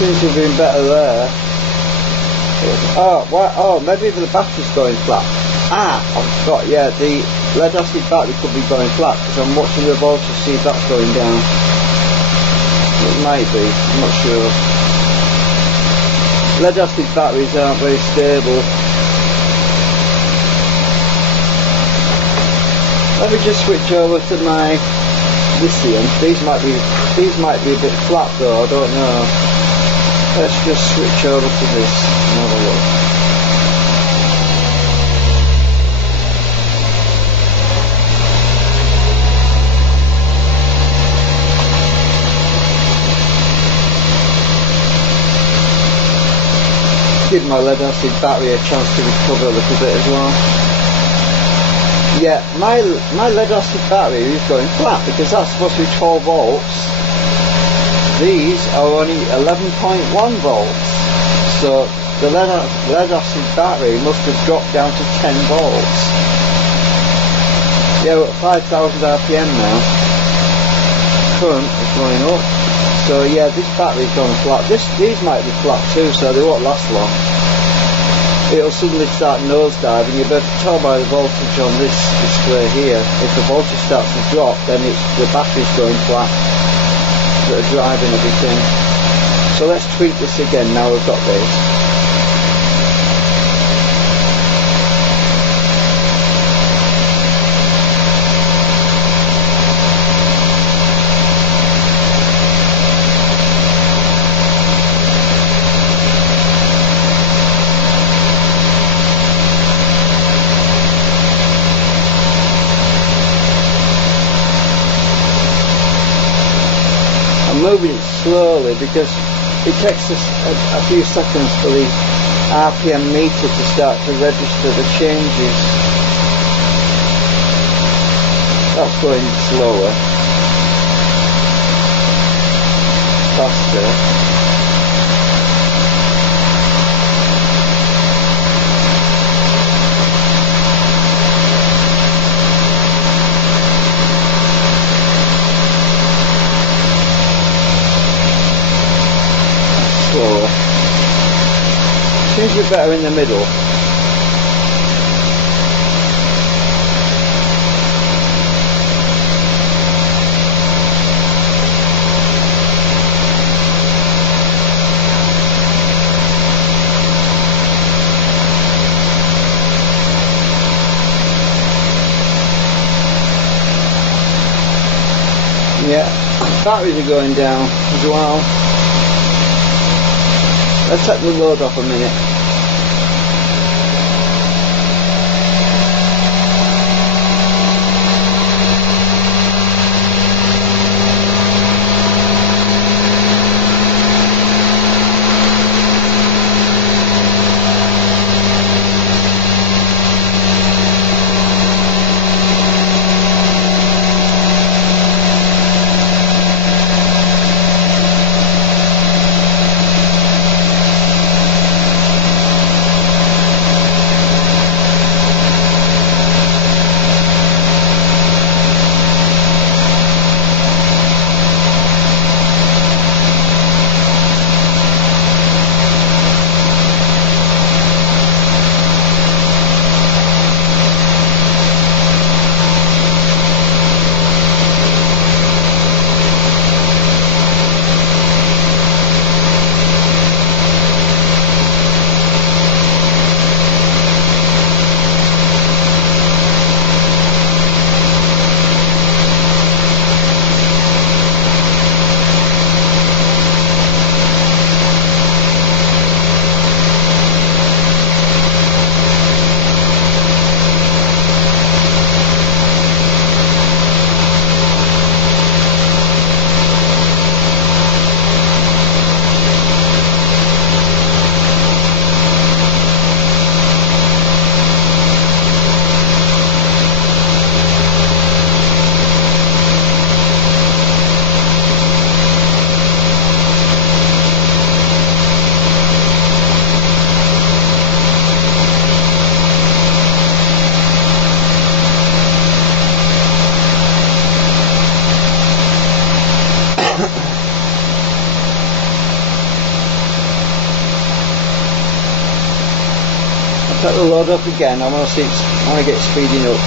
seems to have been better there. Oh, maybe the battery's going flat. I forgot, yeah, the lead acid battery could be going flat because I'm watching the voltage to see if that's going down. It might be, I'm not sure. Lead acid batteries aren't very stable. Let me just switch over to my lithium. These might be a bit flat though, I don't know. Let's just switch over to this and have a look. Give my lead acid battery a chance to recover a little bit as well. Yeah, my lead acid battery is going flat because that's supposed to be 12 volts. These are only 11.1 volts. So the lead acid battery must have dropped down to 10 volts. Yeah, we're at 5,000 RPM now. Current is going up. So yeah, this battery's gone flat. These might be flat too, so they won't last long. It'll suddenly start nosediving. You better tell by the voltage on this display here. If the voltage starts to drop, then the battery's going flat that are driving everything. So let's tweak this again now we've got this. I'm moving it slowly because it takes us a few seconds for the RPM meter to start to register the changes. That's going slower, faster. Slower. Seems to be better in the middle. Yeah, batteries are going down as well. Let's take the load off a minute. Set the load up again. I want to get it speeding up.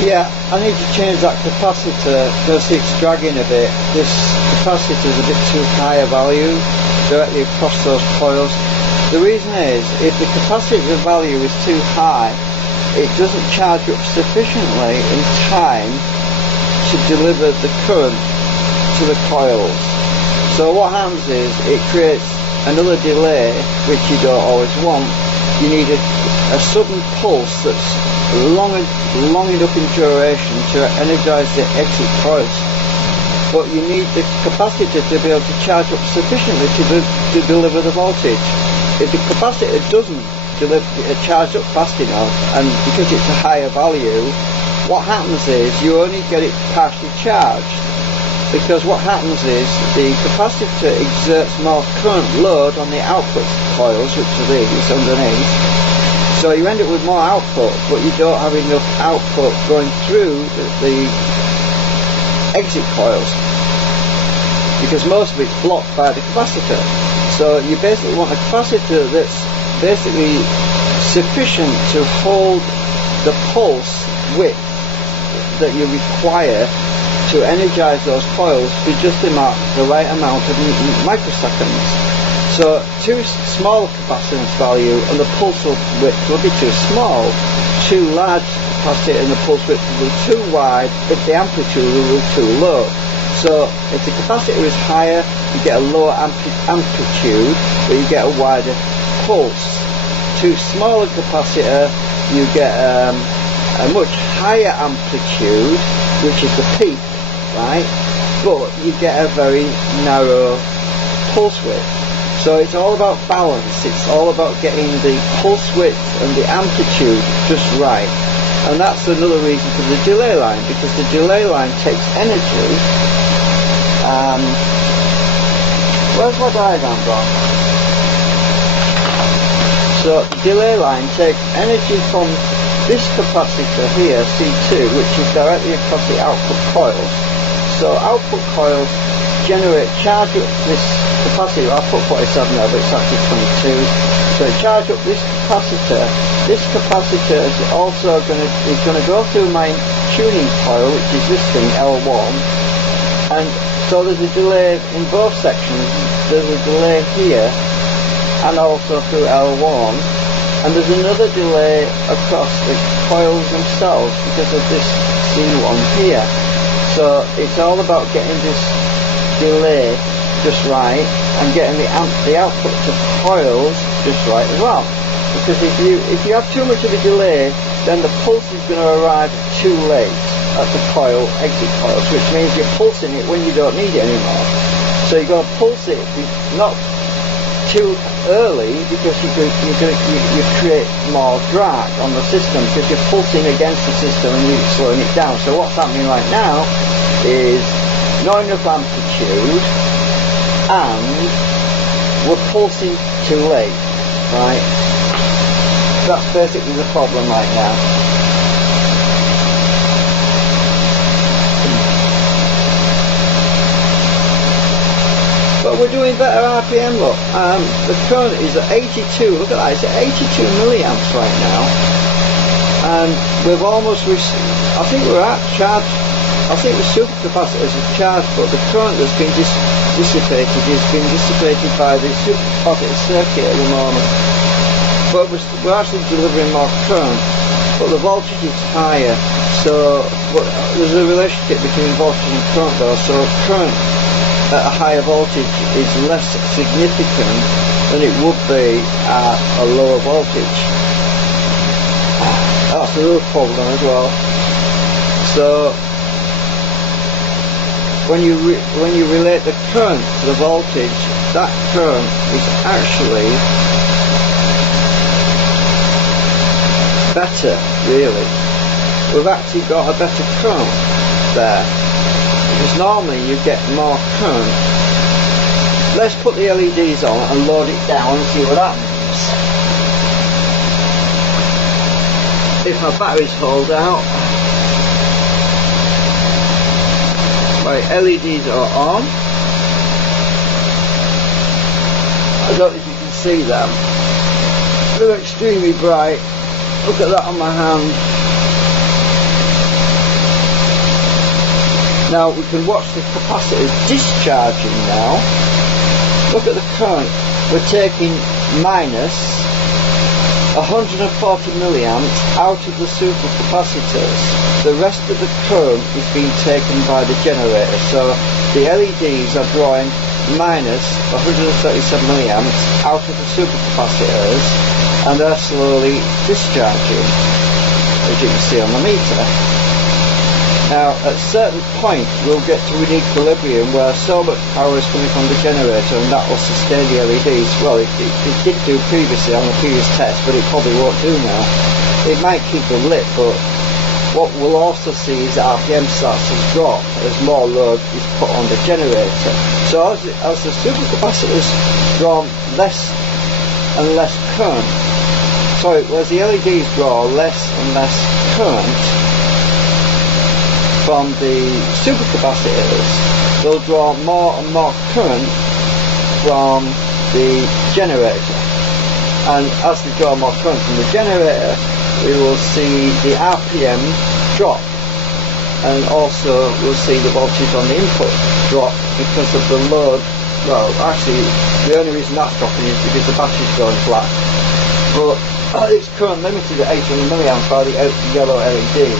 Yeah, I need to change that capacitor because it's dragging a bit. This capacitor is a bit too high a value directly across those coils. The reason is, if the capacitor value is too high, it doesn't charge up sufficiently in time to deliver the current to the coils. So what happens is, it creates another delay, which you don't always want. You need a sudden pulse that's long enough in duration to energize the exit coils, but you need the capacitor to be able to charge up sufficiently to deliver the voltage. If the capacitor doesn't charge up fast enough, and because it's a higher value, what happens is you only get it partially charged, because what happens is the capacitor exerts more current load on the output coils, which are these underneath. So you end up with more output, but you don't have enough output going through the exit coils, because most of it's blocked by the capacitor. So you basically want a capacitor that's basically sufficient to hold the pulse width that you require to energize those coils to just the right amount of microseconds. So too small capacitance value and the pulse width will be too small. Too large capacitor and the pulse width will be too wide, but the amplitude will be too low. So if the capacitor is higher, you get a lower amplitude, but you get a wider pulse. Too small a capacitor, you get a much higher amplitude, which is the peak, right? But you get a very narrow pulse width. So it's all about balance. It's all about getting the pulse width and the amplitude just right. And that's another reason for the delay line, because the delay line takes energy. Where's my diagram gone? So the delay line takes energy from this capacitor here, C2, which is directly across the output coils. So output coils charge up this capacitor. I'll put 47 there, but it's actually 22. So charge up this capacitor. This capacitor is also going to go through my tuning coil, which is this thing, L1. And so there's a delay in both sections. There's a delay here, and also through L1. And there's another delay across the coils themselves because of this C1 here. So it's all about getting this delay just right and getting the output to coils just right as well. Because if you have too much of a delay, then the pulse is going to arrive too late at the exit coils, which means you're pulsing it when you don't need it anymore. So you've got to pulse it not too early, because you create more drag on the system because you're pulsing against the system and you're slowing it down. So what's happening right now is not enough amplitude, and we're pulsing too late, right? That's basically the problem right now. But we're doing better RPM, look. The current is at 82, look at that, it's at 82 milliamps right now. And we've almost reached, I think we're at charge. I think the supercapacitors are charged, but the current that's been dissipated is being dissipated by the supercapacitor circuit at the moment. But we're actually delivering more current. but the voltage is higher, so there's a relationship between voltage and current though, so current at a higher voltage is less significant than it would be at a lower voltage. That's another problem as well. So when you relate the current to the voltage, that current is actually better, really. We've actually got a better current there, because normally you get more current. Let's put the LEDs on and load it down and see what happens. If my batteries hold out. Right, LEDs are on. I don't know if you can see them. They're extremely bright. Look at that on my hand. Now we can watch the capacitors discharging now. Look at the current. We're taking minus 140 milliamps out of the supercapacitors. The rest of the current is being taken by the generator. So the LEDs are drawing minus 137 milliamps out of the supercapacitors, and they're slowly discharging, as you can see on the meter. Now at a certain point we'll get to an equilibrium where so much power is coming from the generator and that will sustain the LEDs. Well, it did do previously on the previous test, but it probably won't do now. It might keep them lit, but what we'll also see is that RPM starts to drop as more load is put on the generator. So as the supercapacitors draw less and less current, whereas the LEDs draw less and less current from the supercapacitors, they'll draw more and more current from the generator. And as they draw more current from the generator, we will see the RPM drop, and also we'll see the voltage on the input drop because of the load. Well, actually the only reason that's dropping is because the battery's going flat, but it's current limited at 800 milliamps by the yellow LED,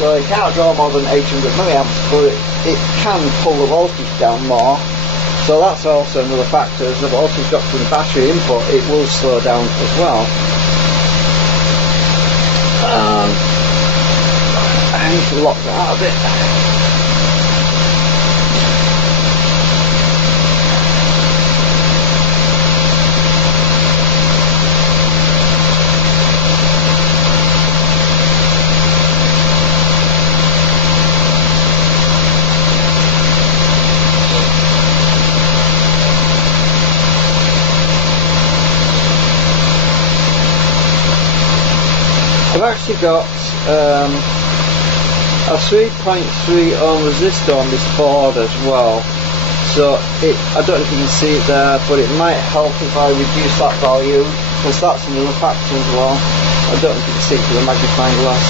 so it can't draw more than 800 milliamps, but it can pull the voltage down more. So that's also another factor. As the voltage drops from the battery input, it will slow down as well. I need to lock that out a bit. I've actually got a 3.3 ohm resistor on this board as well, so I don't know if you can see it there, but it might help if I reduce that value, because that's another factor as well. I don't know if you can see it through the magnifying glass.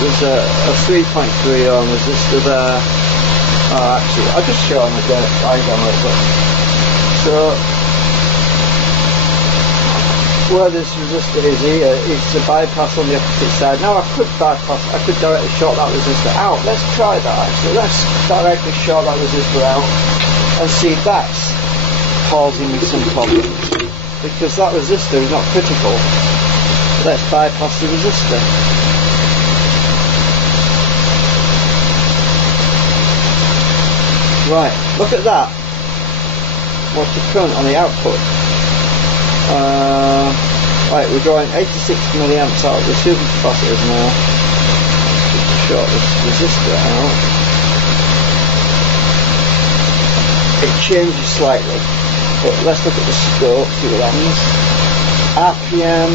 There's a 3.3 ohm resistor there. Actually, I'll just show on the diagram a little bit. So where this resistor is here, it's a bypass on the opposite side. Now I could directly short that resistor out. Let's try that actually. Let's directly short that resistor out and see if that's causing me some problems, because that resistor is not critical. Let's bypass the resistor. Right, look at that. What's the current on the output? Right, we're drawing 86 milliamps out of the supercapacitors now. Just short this resistor out. It changes slightly, but let's look at the scope, see what happens. RPM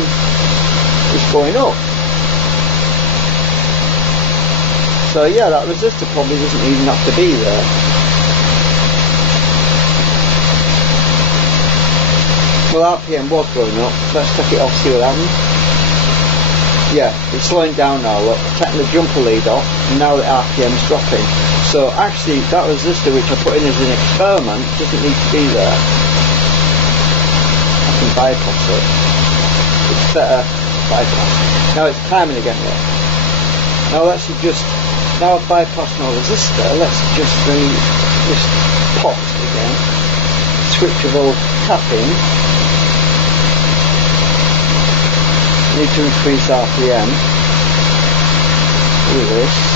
is going up. So yeah, that resistor probably doesn't even have to be there. Well, RPM was going up. Let's take it off, see what happens. Yeah, it's slowing down now. Look, taking the jumper lead off, and now the RPM's dropping. So actually, that resistor which I put in as an experiment doesn't need to be there. I can bypass it. It's set a bypass. Now it's timing again. Look. Now let's just, now I've bypassed no resistor, let's just bring this pot again. Switchable tapping. Need to increase RPM. Do this.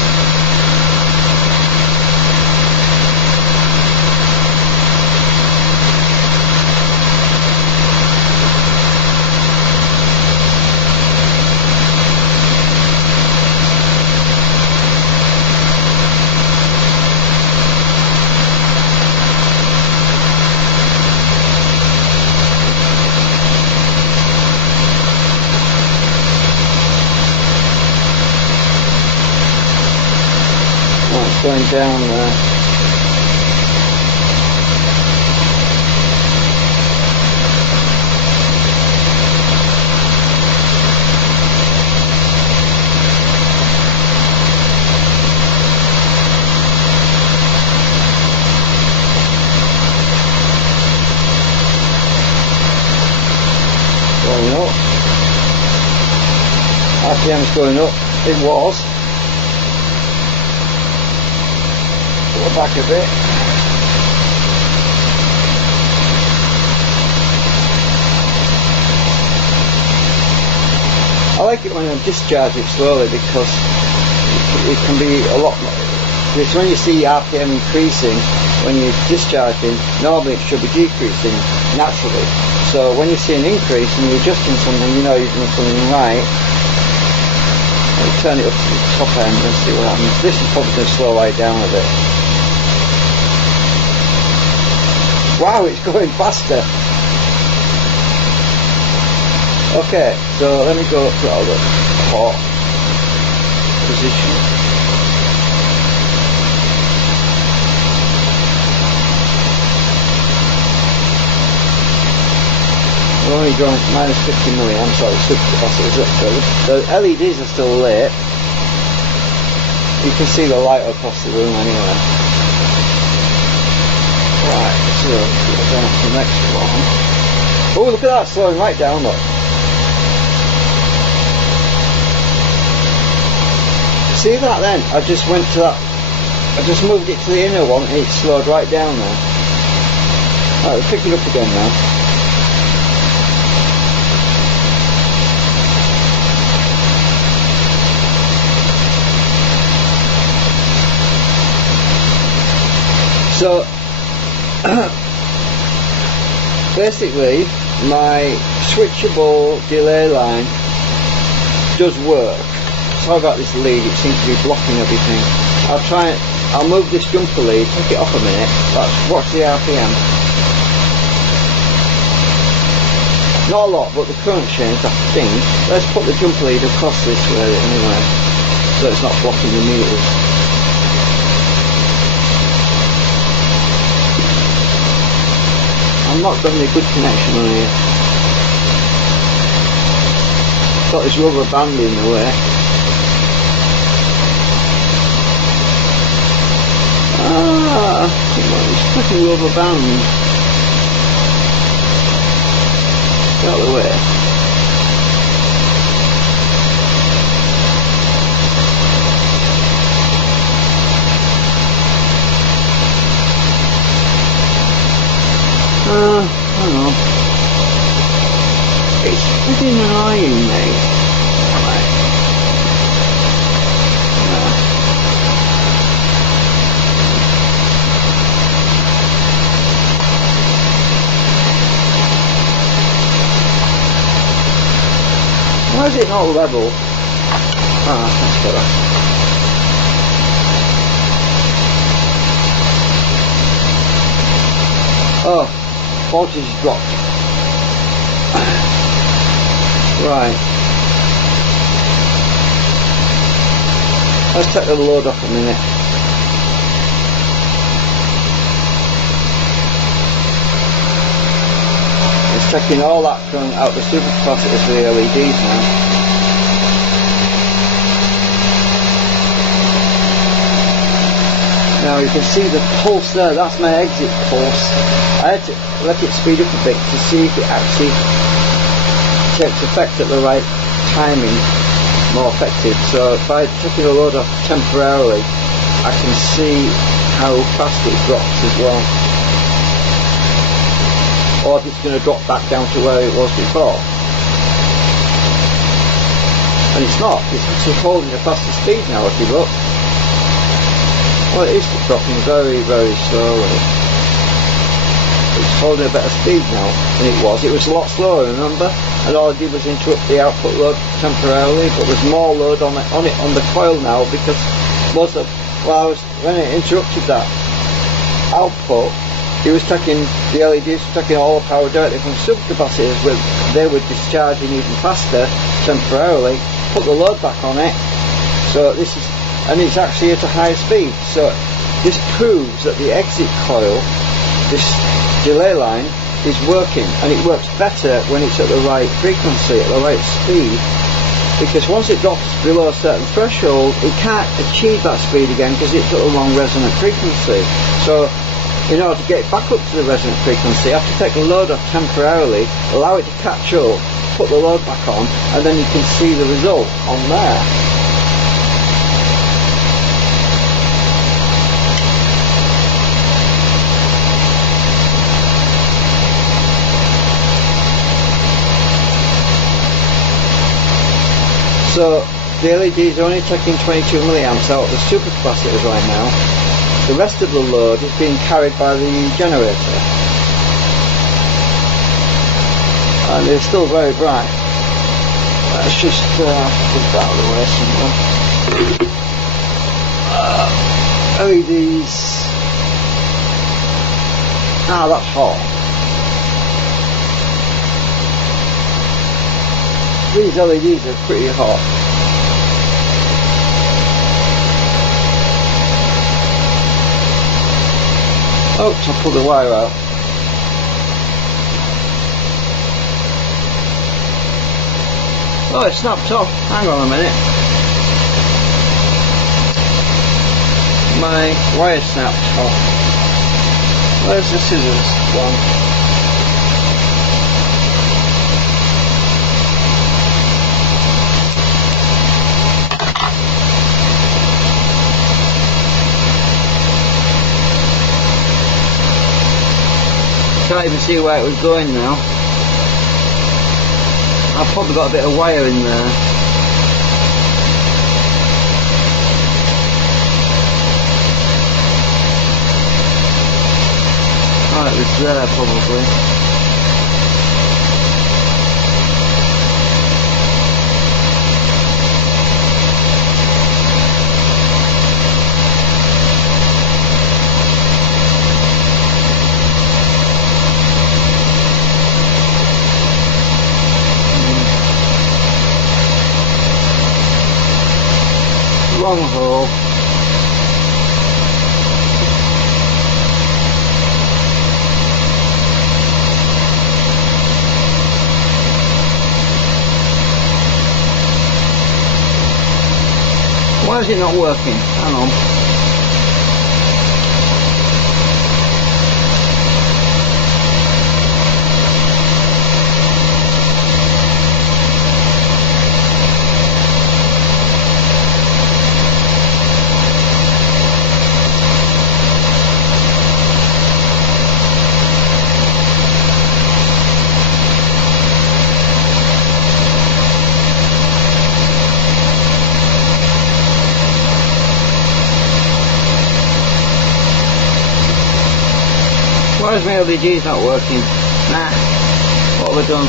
Going down there. Going up. RPM's going up. It was. Go back a bit. I like it when I discharge it slowly because it can be a lot more. Because when you see RPM increasing when you're discharging, normally it should be decreasing naturally. So when you see an increase and you're adjusting something, you know you've done something right. Turn it up to the top end and see what happens. This is probably going to slow right down a bit. Wow, it's going faster. Okay, so let me go up to the hot position. We're only going minus 50 milliamps, so the supercapacitors up there. The LEDs are still lit. You can see the light across the room anyway. Right, so go down to the next one. Oh, look at that, slowing right down, look. See that then? I just went to that, I just moved it to the inner one and it slowed right down there. Right, we'll pick it up again now. So, basically, my switchable delay line does work. Sorry about this lead, it seems to be blocking everything. I'll move this jumper lead, take it off a minute, watch the RPM. Not a lot, but the current changed, I think. Let's put the jumper lead across this way anyway, so it's not blocking the meters. I'm not getting a good connection on here. Got this rubber band in the way. It's fucking rubber band. Get out of the way. I don't know. It's freaking annoying me. Right. Why is it not level? That's better. Oh. Voltage is dropped. Right. Let's take the load off a minute. It's taking all that current out the supercapacitors for the LEDs now. Now you can see the pulse there, that's my exit pulse. I had to let it speed up a bit to see if it actually takes effect at the right timing more effective. So by taking the load off temporarily, I can see how fast it drops as well, or if it's going to drop back down to where it was before. And it's not, it's actually holding a faster speed now if you look. Well, it is dropping very, very slowly. It's holding a better speed now than it was. It was a lot slower, remember? And all I did was interrupt the output load temporarily, but there's more load on it on the coil now, because when it interrupted that output, it was taking the LEDs, taking all the power directly from supercapacitors, where they were discharging even faster temporarily. Put the load back on it, so this is, and it's actually at a higher speed. So this proves that the exit coil, this delay line, is working, and it works better when it's at the right frequency, at the right speed, because once it drops below a certain threshold, it can't achieve that speed again because it's at the wrong resonant frequency. So in order to get it back up to the resonant frequency, I have to take the load off temporarily, allow it to catch up, put the load back on, and then you can see the result on there. So the LEDs are only taking 22 milliamps out of the supercapacitors right now. The rest of the load is being carried by the generator. And they're still very bright. Let's just put that out of the way somewhere. LEDs. That's hot. These LEDs are pretty hot. Oops, I pulled the wire out. Oh, it snapped off. Hang on a minute. My wire snapped off. Where's the scissors one? Can't even see where it was going now. I've probably got a bit of wire in there. Oh, it was there probably. Long hole. Why is it not working? Hang on. Why is my LEDs not working? Nah. What have I done?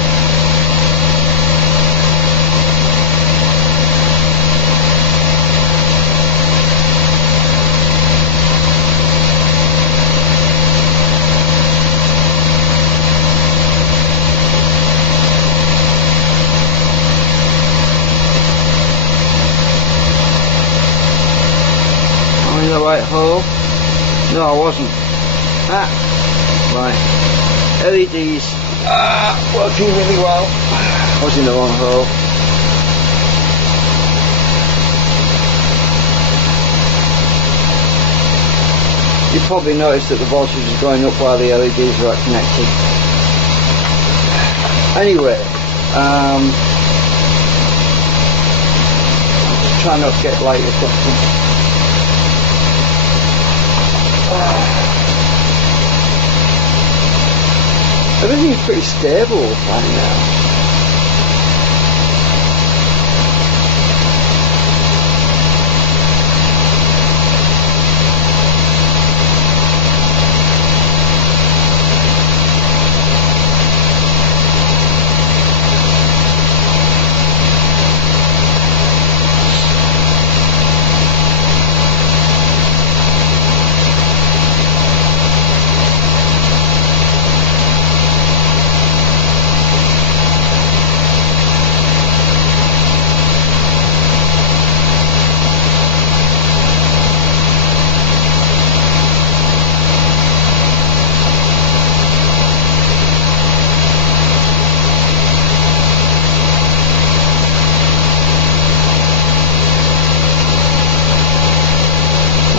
Am I in the right hole? No, I wasn't. Right, LEDs working really well. I was in the wrong hole. You probably noticed that the voltage is going up while the LEDs are connected. Anyway, Just try not to get light reflection. Everything's pretty stable right now.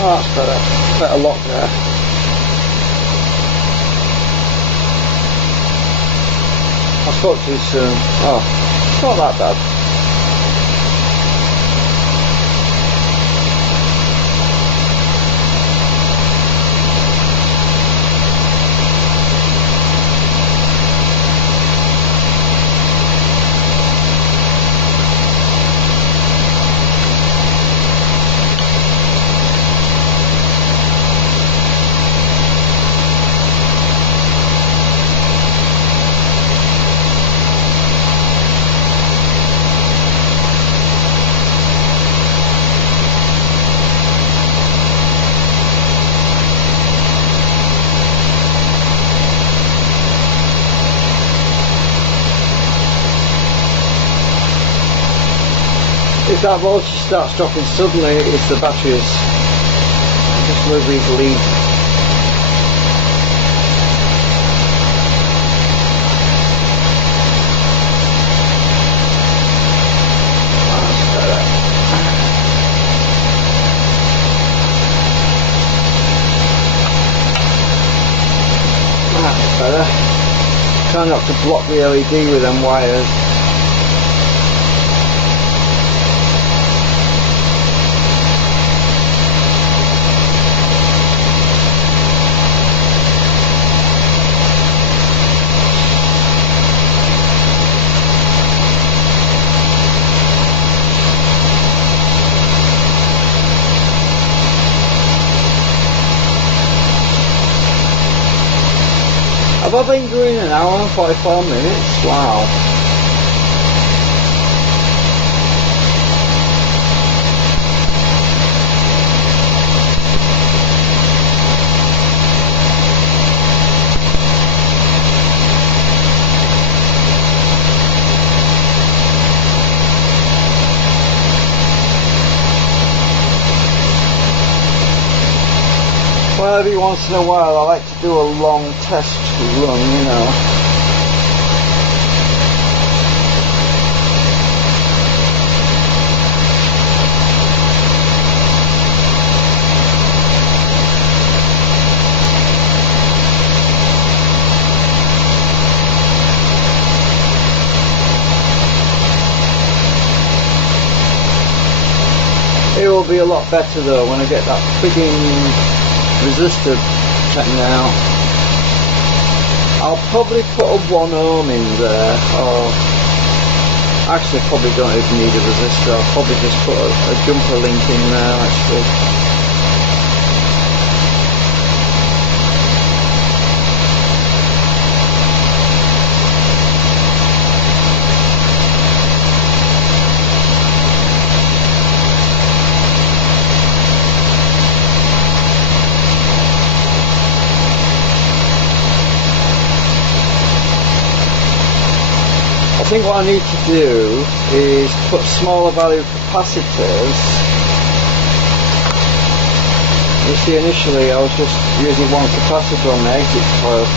Oh, that's better. Better lock there. I spoke too soon. Oh, it's not that bad. If that voltage starts dropping suddenly, it's the batteries. Just move these leads. That's better. That's better. Try not to block the LED with them wires. Have I been doing an hour and 44 minutes? Wow. Well, every once in a while I like to do a long test run, you know. It will be a lot better though when I get that frigging resistor taken out. I'll probably put a 1 ohm in there, or actually probably don't even need a resistor. I'll probably just put a jumper link in there actually. I think what I need to do is put smaller value capacitors. You see, initially I was just using one capacitor on the exit coil,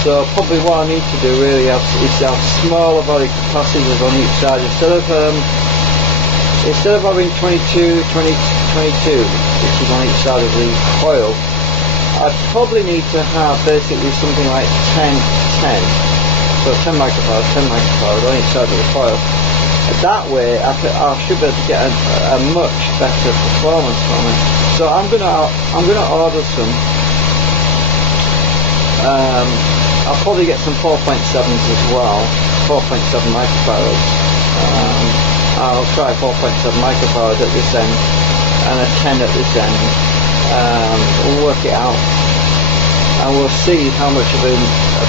so probably what I need to do really is to have smaller value capacitors on each side instead of having 22, 20, 22, which is on each side of the coil. I'd probably need to have basically something like 10, 10. So 10 microfarad, 10 microfarad on each side of the coil. That way I should be able to get a much better performance from it. So I'm gonna order some. I'll probably get some 4.7s as well, 4.7 microfarads. I'll try 4.7 microfarad at this end and a 10 at this end. We'll work it out and we'll see how much of a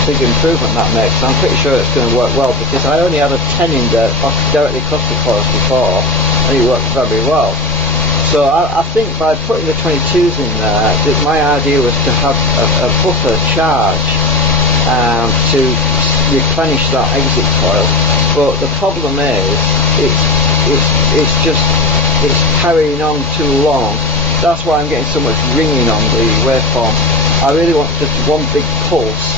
big improvement that makes. I'm pretty sure it's going to work well because I only had a 10 in there directly across the coils before and it worked very well. So I think by putting the 22s in there, my idea was to have a buffer charge to replenish that exit coil. But the problem is it's carrying on too long. That's why I'm getting so much ringing on the waveform. I really want just one big pulse,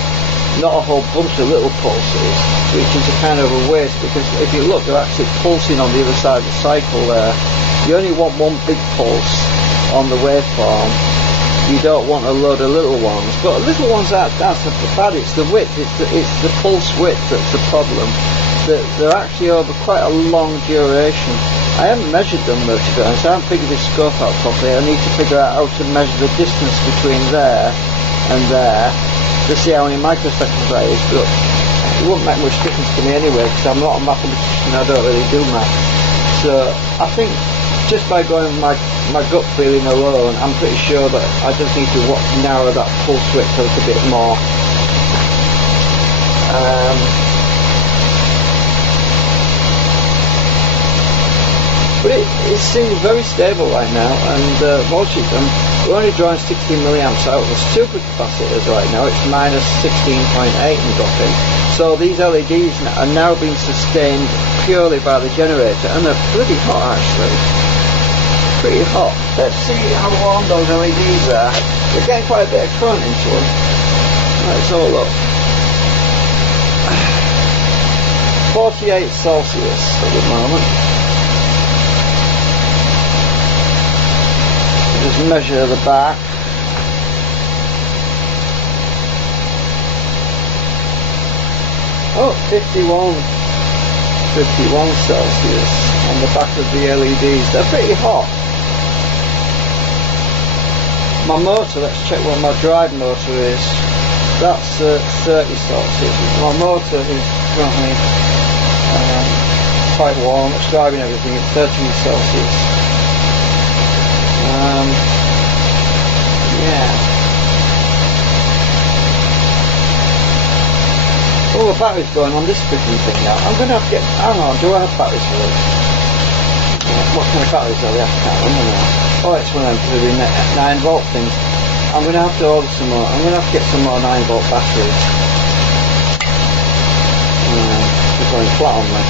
not a whole bunch of little pulses, which is a kind of a waste because if you look, they're actually pulsing on the other side of the cycle there. You only want one big pulse on the waveform. You don't want a load of little ones. But little ones that's bad. It's the width. It's the pulse width that's the problem. They're actually over quite a long duration. I haven't measured them though, to be honest. I haven't figured this scope out properly. I need to figure out how to measure the distance between there and there to see how many microseconds that is. But it won't make much difference to me anyway because I'm not a mathematician. I don't really do math. So I think just by going with my gut feeling alone, I'm pretty sure that I just need to narrow that pulse width a little bit more. But it seems very stable right now, and voltage, we're only drawing 16 milliamps out of the supercapacitors right now. It's minus 16.8 and dropping. So these LEDs are now being sustained purely by the generator, and they're pretty hot actually. Pretty hot. Let's see how warm those LEDs are. They're getting quite a bit of current into them. Let's have a look. 48 Celsius at the moment. Just measure the back. Oh, 51 Celsius on the back of the LEDs. They're pretty hot. My motor, let's check what my drive motor is. That's 30 Celsius. My motor is currently quite warm. It's driving everything at 13 Celsius. Yeah. Oh, the battery's going on this freaking thing now. I'm going to have to get... Hang on, do I have batteries for this? What kind of batteries are they? I can't remember now. Oh, it's one of them for the 9 volt things. I'm going to have to order some more. I'm going to have to get some more 9 volt batteries. They're going flat on me.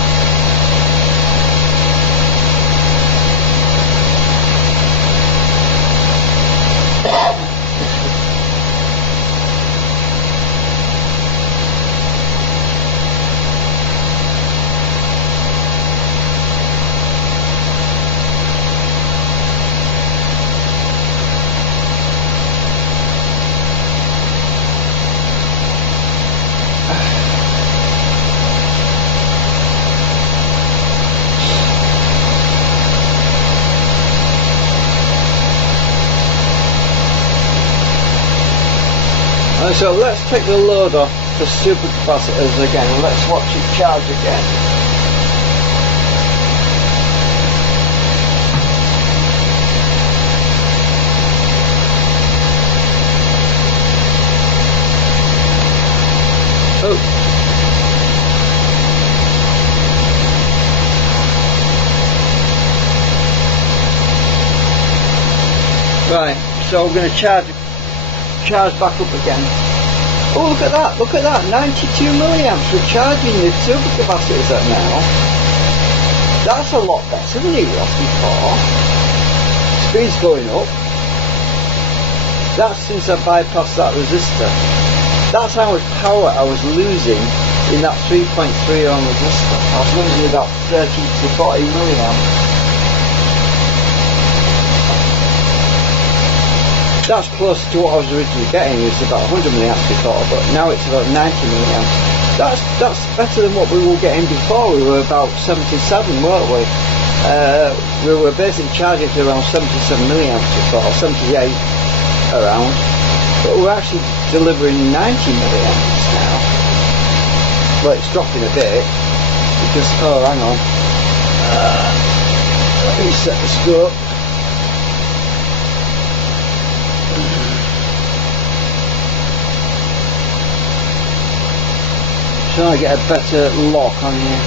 So let's take the load off the supercapacitors again and let's watch it charge again. Oh. Right, so we're going to charge back up again. Oh, look at that, 92 milliamps we're charging the supercapacitors at now. That's a lot better than it was before. Speed's going up. That's since I bypassed that resistor. That's how much power I was losing in that 3.3 ohm resistor. I was losing about 30 to 40 milliamps. That's close to what I was originally getting. It was about 100 milliamps before, but now it's about 90 milliamps. That's better than what we were getting before. We were about 77, weren't we? We were basically charging to around 77 milliamps before, 78 around, but we're actually delivering 90 milliamps now. Well, it's dropping a bit because, oh, hang on, let me set the scope. Trying to get a better lock on here.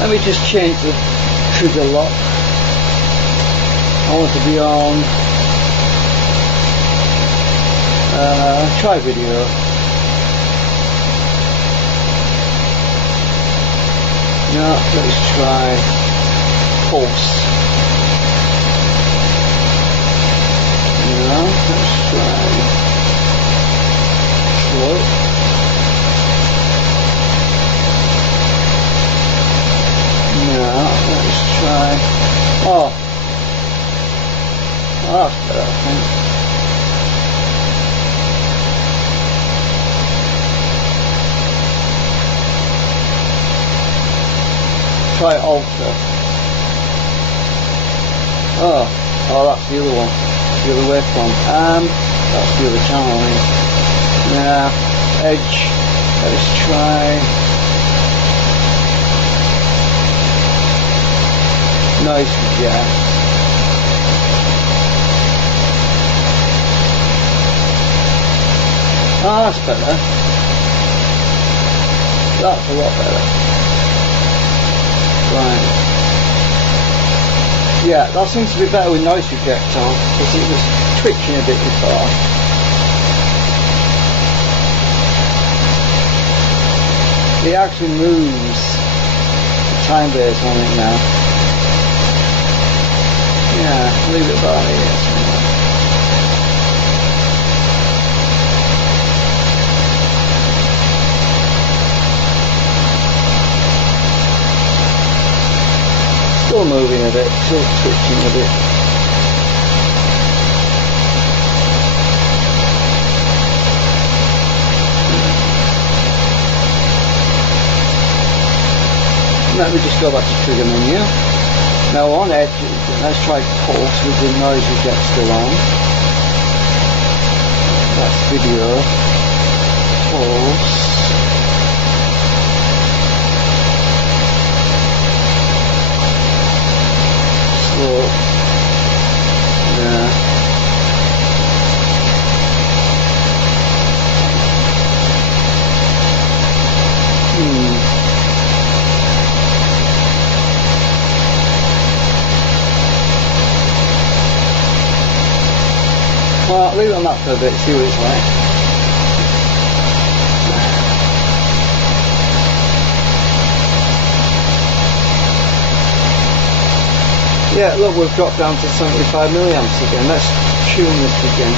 Let me just change the trigger lock. I want to be on try video. No, let's try pulse. No, let's try slow. Let's try. Oh, that's better, I think. Try Ultra. Oh, that's the other one. The other waveform. That's the other channel. Yeah, Edge. Let's try. Nice, yeah. Oh, that's better. That's a lot better. Right. Yeah, that seems to be better with noise reject on, because it was twitching a bit before. It actually moves the time base on it now. Yeah, leave it by here. Still moving a bit, still twitching a bit. Let me just go back to trigger menu. Now on Edge, let's try pulse with the noise reject still on. That's video. Pulse. Slow. Yeah. Well, leave it on that for a bit, see what it's like. Yeah, look, we've dropped down to 75 milliamps again. Let's tune this again.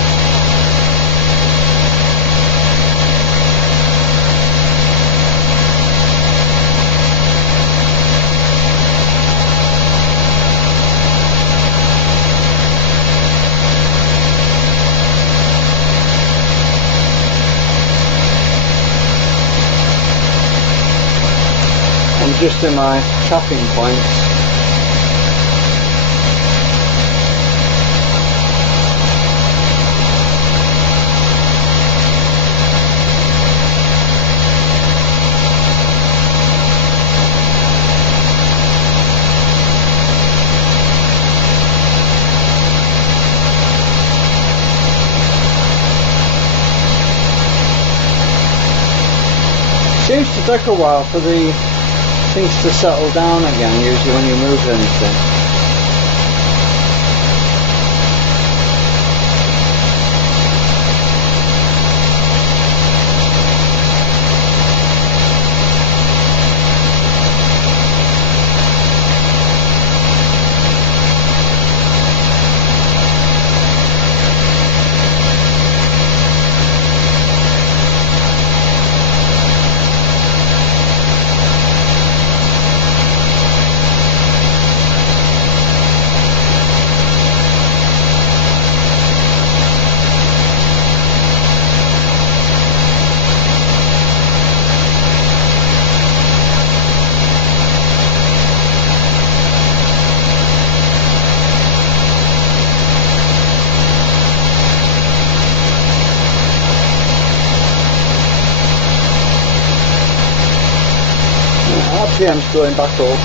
I'm just in my tapping point. Seems to take a while for the things to settle down again, usually when you move anything. RPM's going back up.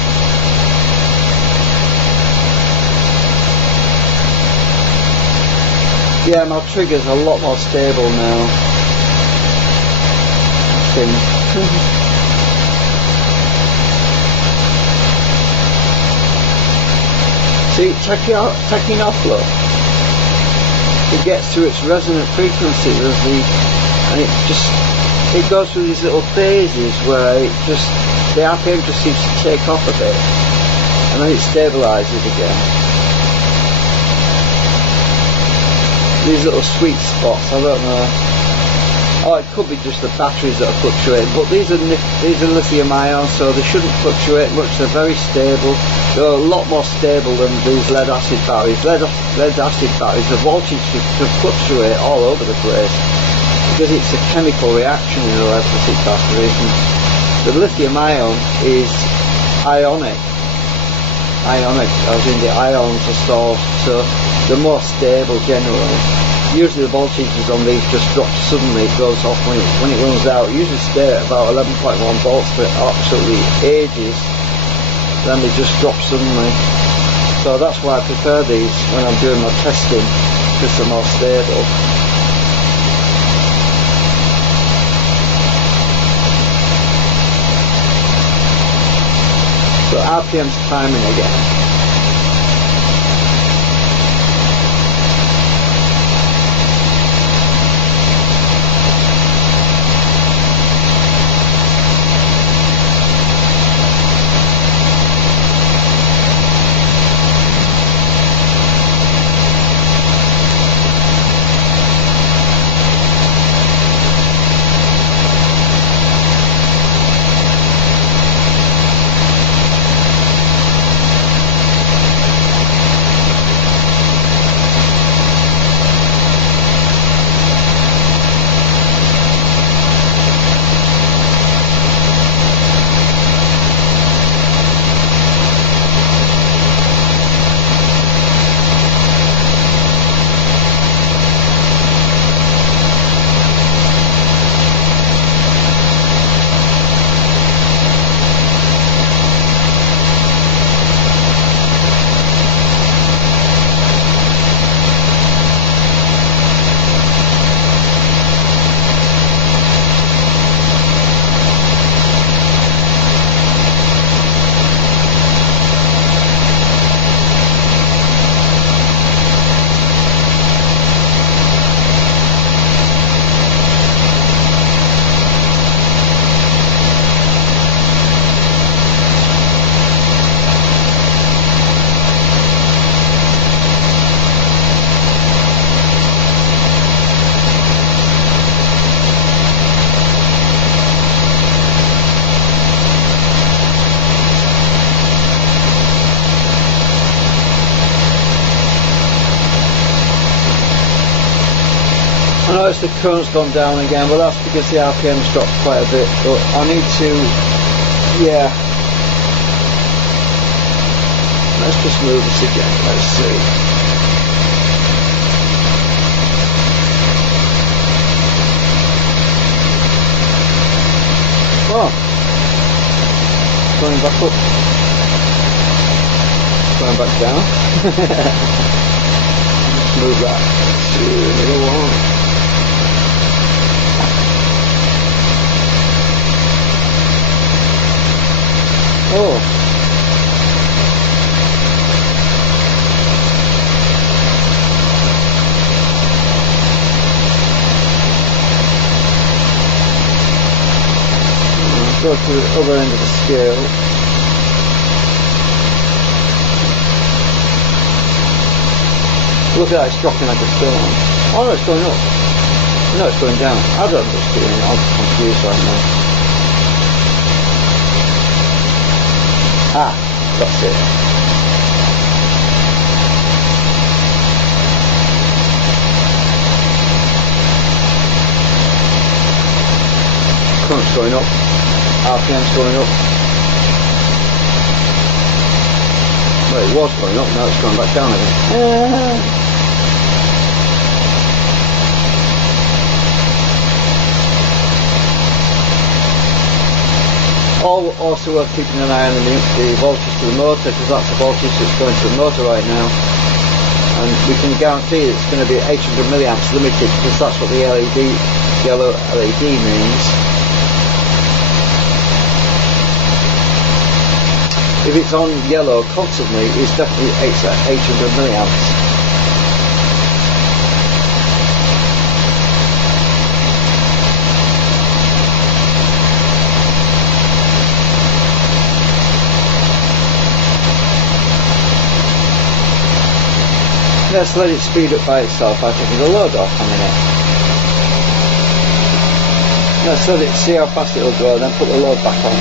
Yeah, my trigger's a lot more stable now, I think. See, taking off, look, it gets to its resonant frequency, and it goes through these little phases where the RPM just seems to take off a bit, and then it stabilises again. These little sweet spots, I don't know. Oh, it could be just the batteries that are fluctuating, but these are lithium ion, so they shouldn't fluctuate much. They're very stable. They're a lot more stable than these lead acid batteries. Lead acid batteries, the voltage can fluctuate all over the place because it's a chemical reaction in the lead acid batteries. And the lithium ion is ionic, as in the ions are stored, so they're more stable generally. Usually the voltages on these just drop suddenly, it goes off when it runs out. It usually stay at about 11.1 volts for absolutely ages, then they just drop suddenly. So that's why I prefer these when I'm doing my testing, because they're more stable. So RPM's timing again. I notice the current's gone down again, but that's because the RPM's dropped quite a bit, but I need to, yeah. Let's just move this again, let's see. Oh, going back up, going back down. Let's move that to the other one. Oh. Go to the other end of the scale. Look at that, it's dropping like a stone. Oh no, it's going up. No, it's going down. I don't know what's doing. I'm confused right now. Ah, that's it. Current's going up, RPM's going up. Well, it was going up, now it's going back down again. Also worth keeping an eye on the voltage to the motor, because that's the voltage that's going to the motor right now. And we can guarantee it's going to be 800 milliamps limited, because that's what the yellow LED means. If it's on yellow constantly, it's definitely 800 milliamps. Let's let it speed up by itself by taking the load off a minute. Let's let it see how fast it will go, then put the load back on.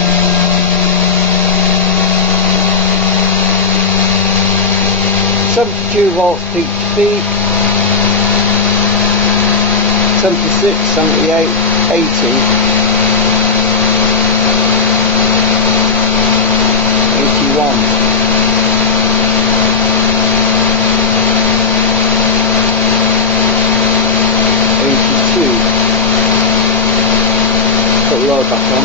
.72 volts peak to peak, 76, 78, 80, 81. 82. Put the load back on.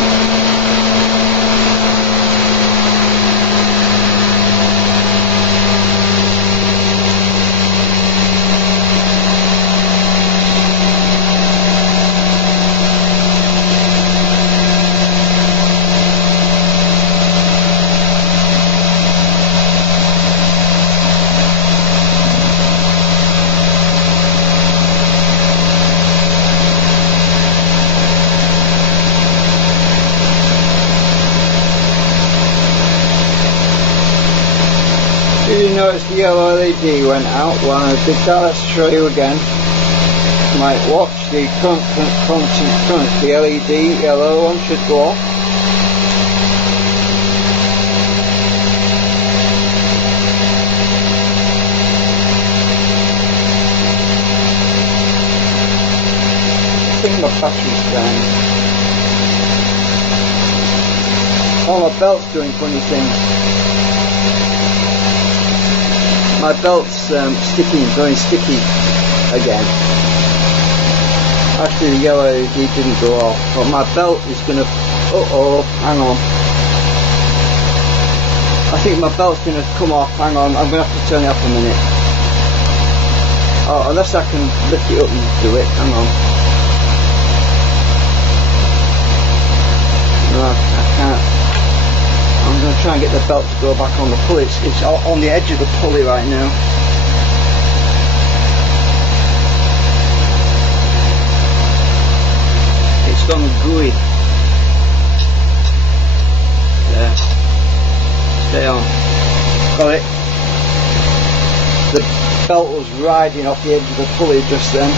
Did you notice the yellow LED went out? Well, I did that. Let's show you again. You might watch the constant current. The LED yellow one should go off. I think my battery's down. Oh, my belt's doing funny things. My belt's sticky, going sticky again. Actually, the yellow LED didn't go off, but my belt is going to... hang on. I think my belt's going to come off. Hang on, I'm going to have to turn it off a minute. Oh, unless I can lift it up and do it. Hang on. No, I can't. I'm going to try and get the belt to go back on the pulley. It's on the edge of the pulley right now. It's gone gooey. There. Stay on. Got it. The belt was riding off the edge of the pulley just then.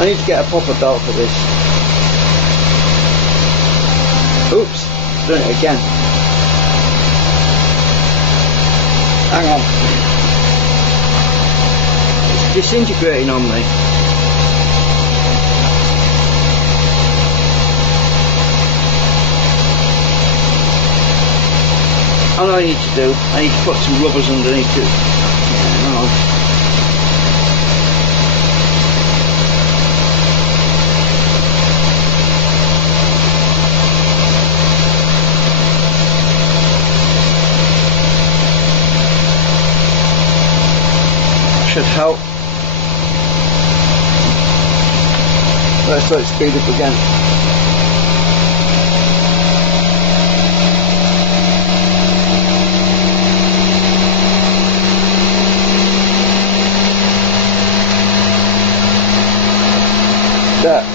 I need to get a proper belt for this. Oops, done it again. Hang on. It's disintegrating on me. All I need to do, I need to put some rubbers underneath it. Hang on. Should help. Let's let it speed up again.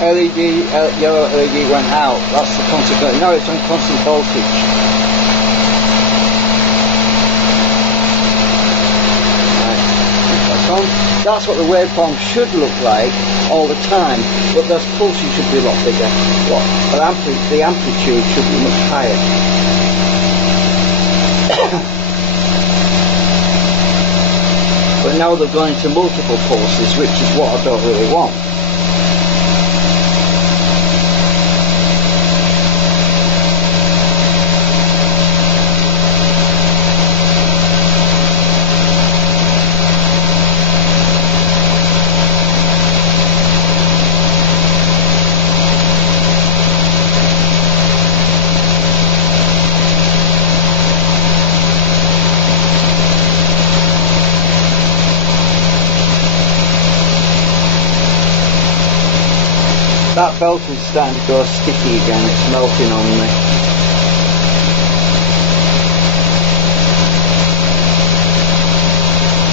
The yellow LED went out. That's the consequence. Now it's on constant voltage. That's what the waveform should look like all the time, but those pulses should be a lot bigger. The amplitude should be much higher. But now they're going to multiple pulses, which is what I don't really want. That belt is starting to go sticky again, it's melting on me.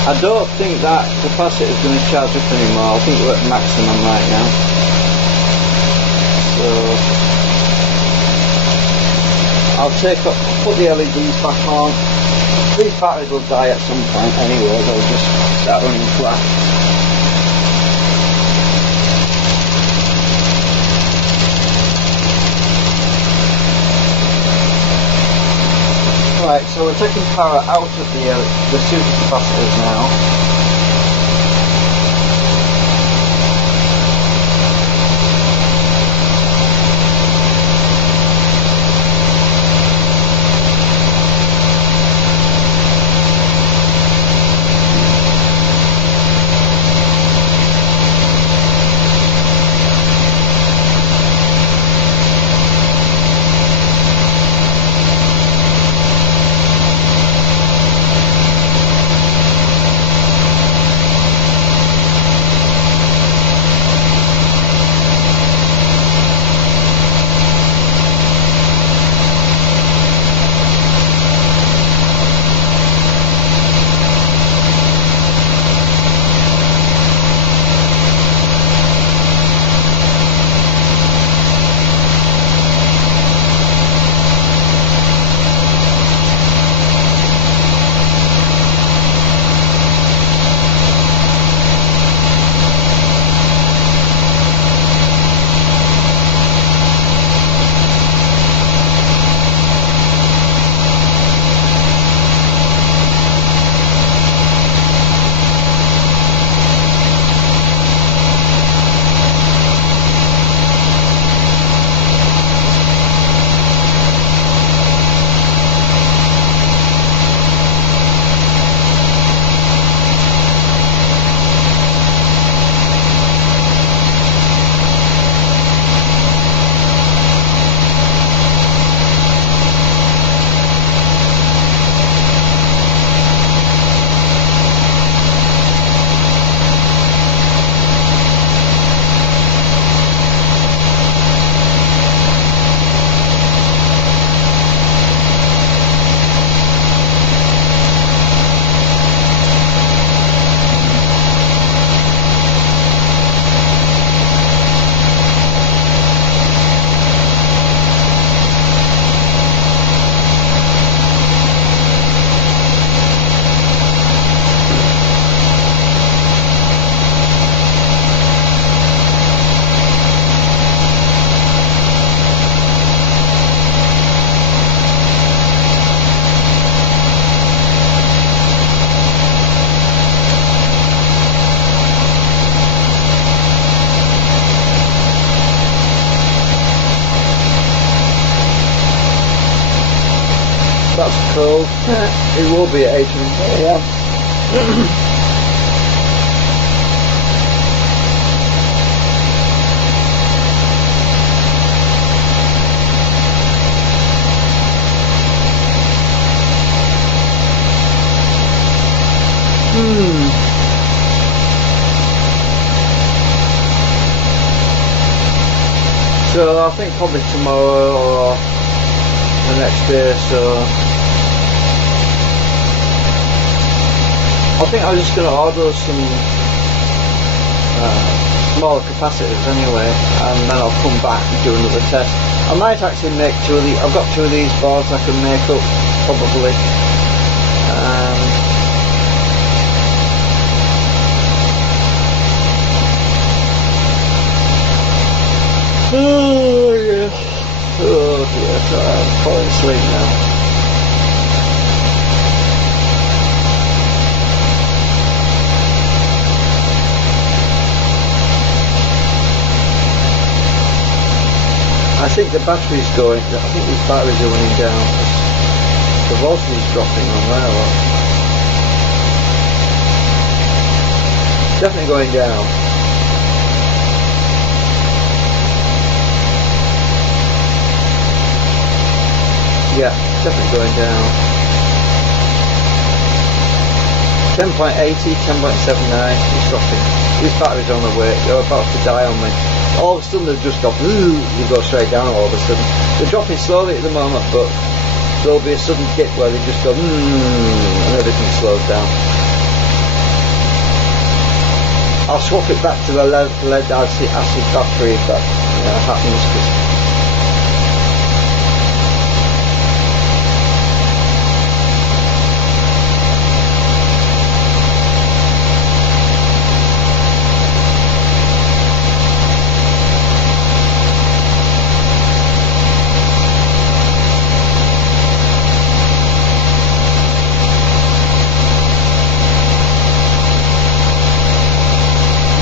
I don't think that capacitor is going to charge up anymore. I think we're at maximum right now. So I'll put the LEDs back on. These batteries will die at some point anyway, they'll just start running flat. Right, so we're taking power out of the supercapacitors now. That's cold. It will be at 8 a.m. So I think probably tomorrow or the next day or so. I think I'm just going to order some smaller capacitors anyway, and then I'll come back and do another test. I might actually make two of these. I've got two of these boards I can make up probably. Oh yes. Oh dear, sorry, I'm falling asleep now. I think the battery's going, I think these batteries are running down. The voltage is dropping on there. Definitely going down. Yeah, definitely going down. 10.80, 10.79, it's dropping. These batteries are on the way, they're about to die on me. all of a sudden they've just got, you go straight down all of a sudden. They're dropping slowly at the moment, but there'll be a sudden dip where they just go, and everything slows down. I'll swap it back to the lead acid battery if that happens. Cause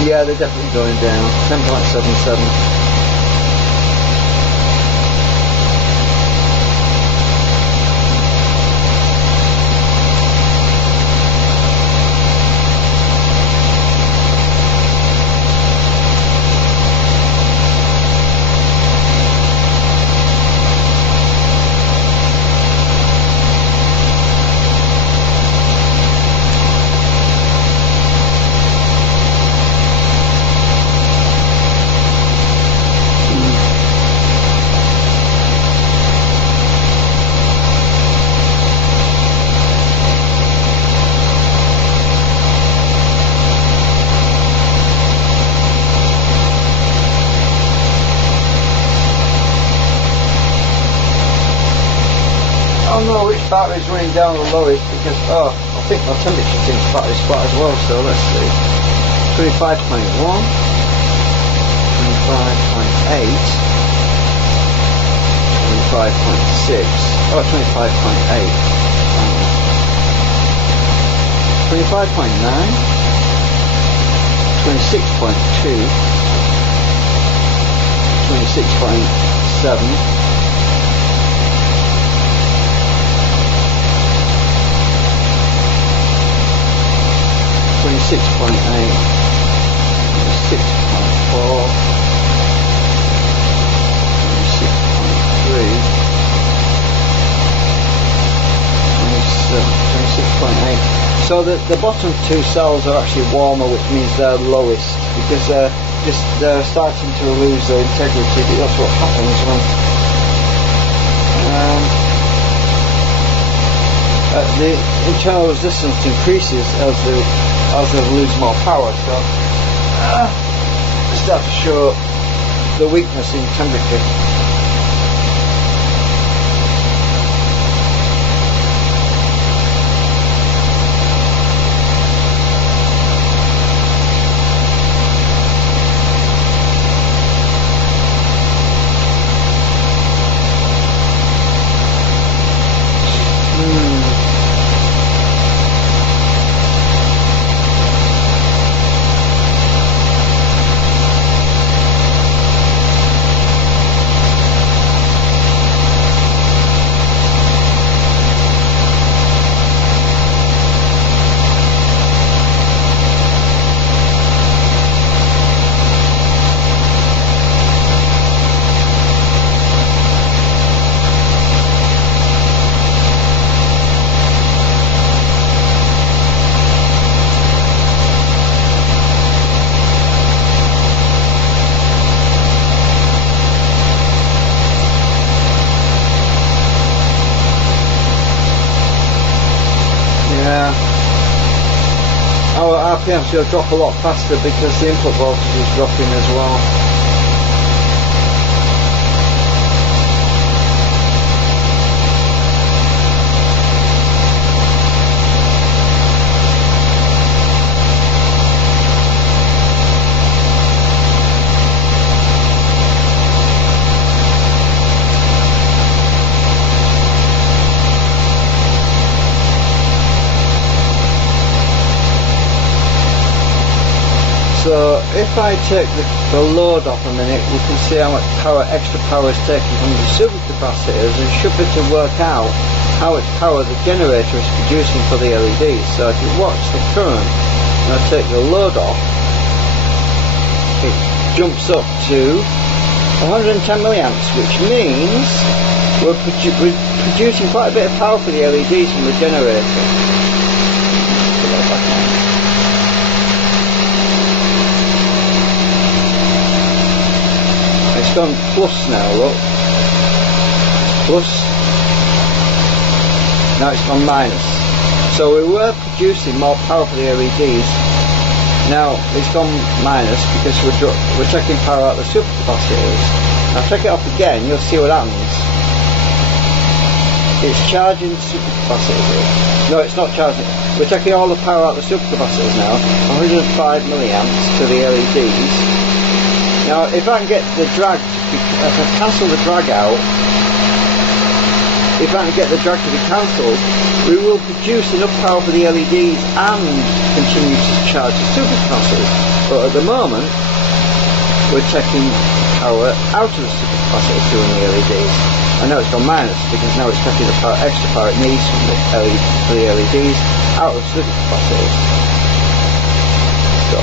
yeah, they're definitely going down. 10.77. I don't know which battery's running down the lowest because, I think my temperature seems battery's flat as well, so let's see. 25.1, 25.8, 25.6, 25.8, 25.9, 26.2, 26.7, 26.8, 26.4, 26.8. So the bottom two cells are actually warmer, which means they're lowest because they're starting to lose their integrity. That's what happens when the internal resistance increases as they lose more power. So they start to show the weakness in temperature. Our RPMs will drop a lot faster because the input voltage is dropping as well. So if I take the load off a minute, we can see how much extra power is taken from the supercapacitors, and should be to work out how much power the generator is producing for the LEDs. So if you watch the current, and I take the load off, it jumps up to 110 milliamps, which means we're producing quite a bit of power for the LEDs from the generator. gone plus now, look. Plus. Now it's gone minus. So we were producing more power for the LEDs. Now it's gone minus because we're taking power out of the supercapacitors. Now take it off again, you'll see what happens. It's charging the supercapacitor. No, it's not charging. We're taking all the power out of the supercapacitors now, 105 milliamps to the LEDs. Now if I can get the drag, if I cancel the drag out, if I can get the drag to be cancelled, we will produce enough power for the LEDs and continue to charge the supercapacitors. But at the moment, we're taking power out of the supercapacitors doing the LEDs. And now it's gone minus because now it's taking the power, extra power it needs from the LEDs out of the supercapacitors. So,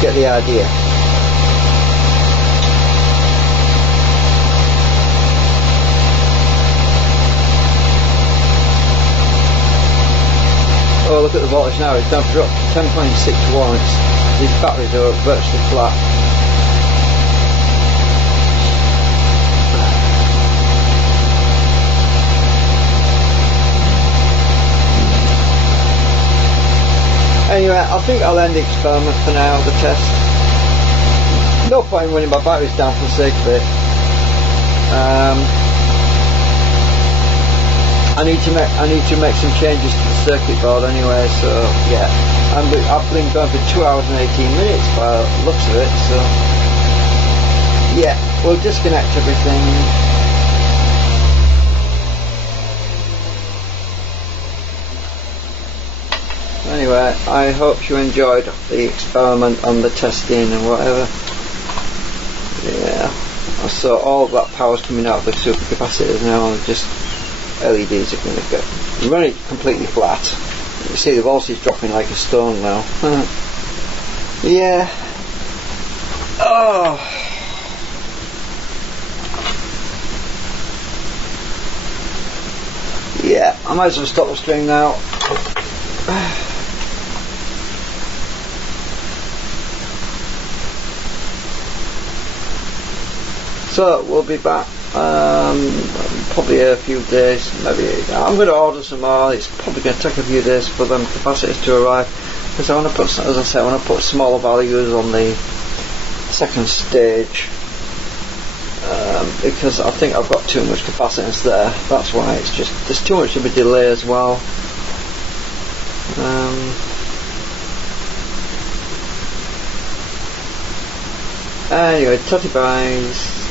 get the idea. Oh, look at the voltage now, it's down to drop 10.6 volts. These batteries are virtually flat. Anyway, I think I'll end the experiment for now, the test. No point in running my batteries down for the sake of it. I need to make some changes to the circuit board anyway, so yeah. And I've been going for 2 hours and 18 minutes by the looks of it, so yeah, we'll disconnect everything. Anyway, I hope you enjoyed the experiment and the testing and whatever. Yeah, so all that power's coming out of the supercapacitors now, and just LEDs are going to go. Run it completely flat. You see the voltage dropping like a stone now. Yeah. Oh. Yeah, I might as well stop the stream now. So we'll be back probably a few days, maybe. I'm going to order some more. It's probably going to take a few days for them capacitors to arrive, because I want to put, as I say, I want to put smaller values on the second stage, because I think I've got too much capacitance there. That's why it's just, there's too much of a delay as well. Anyway, tutty byes.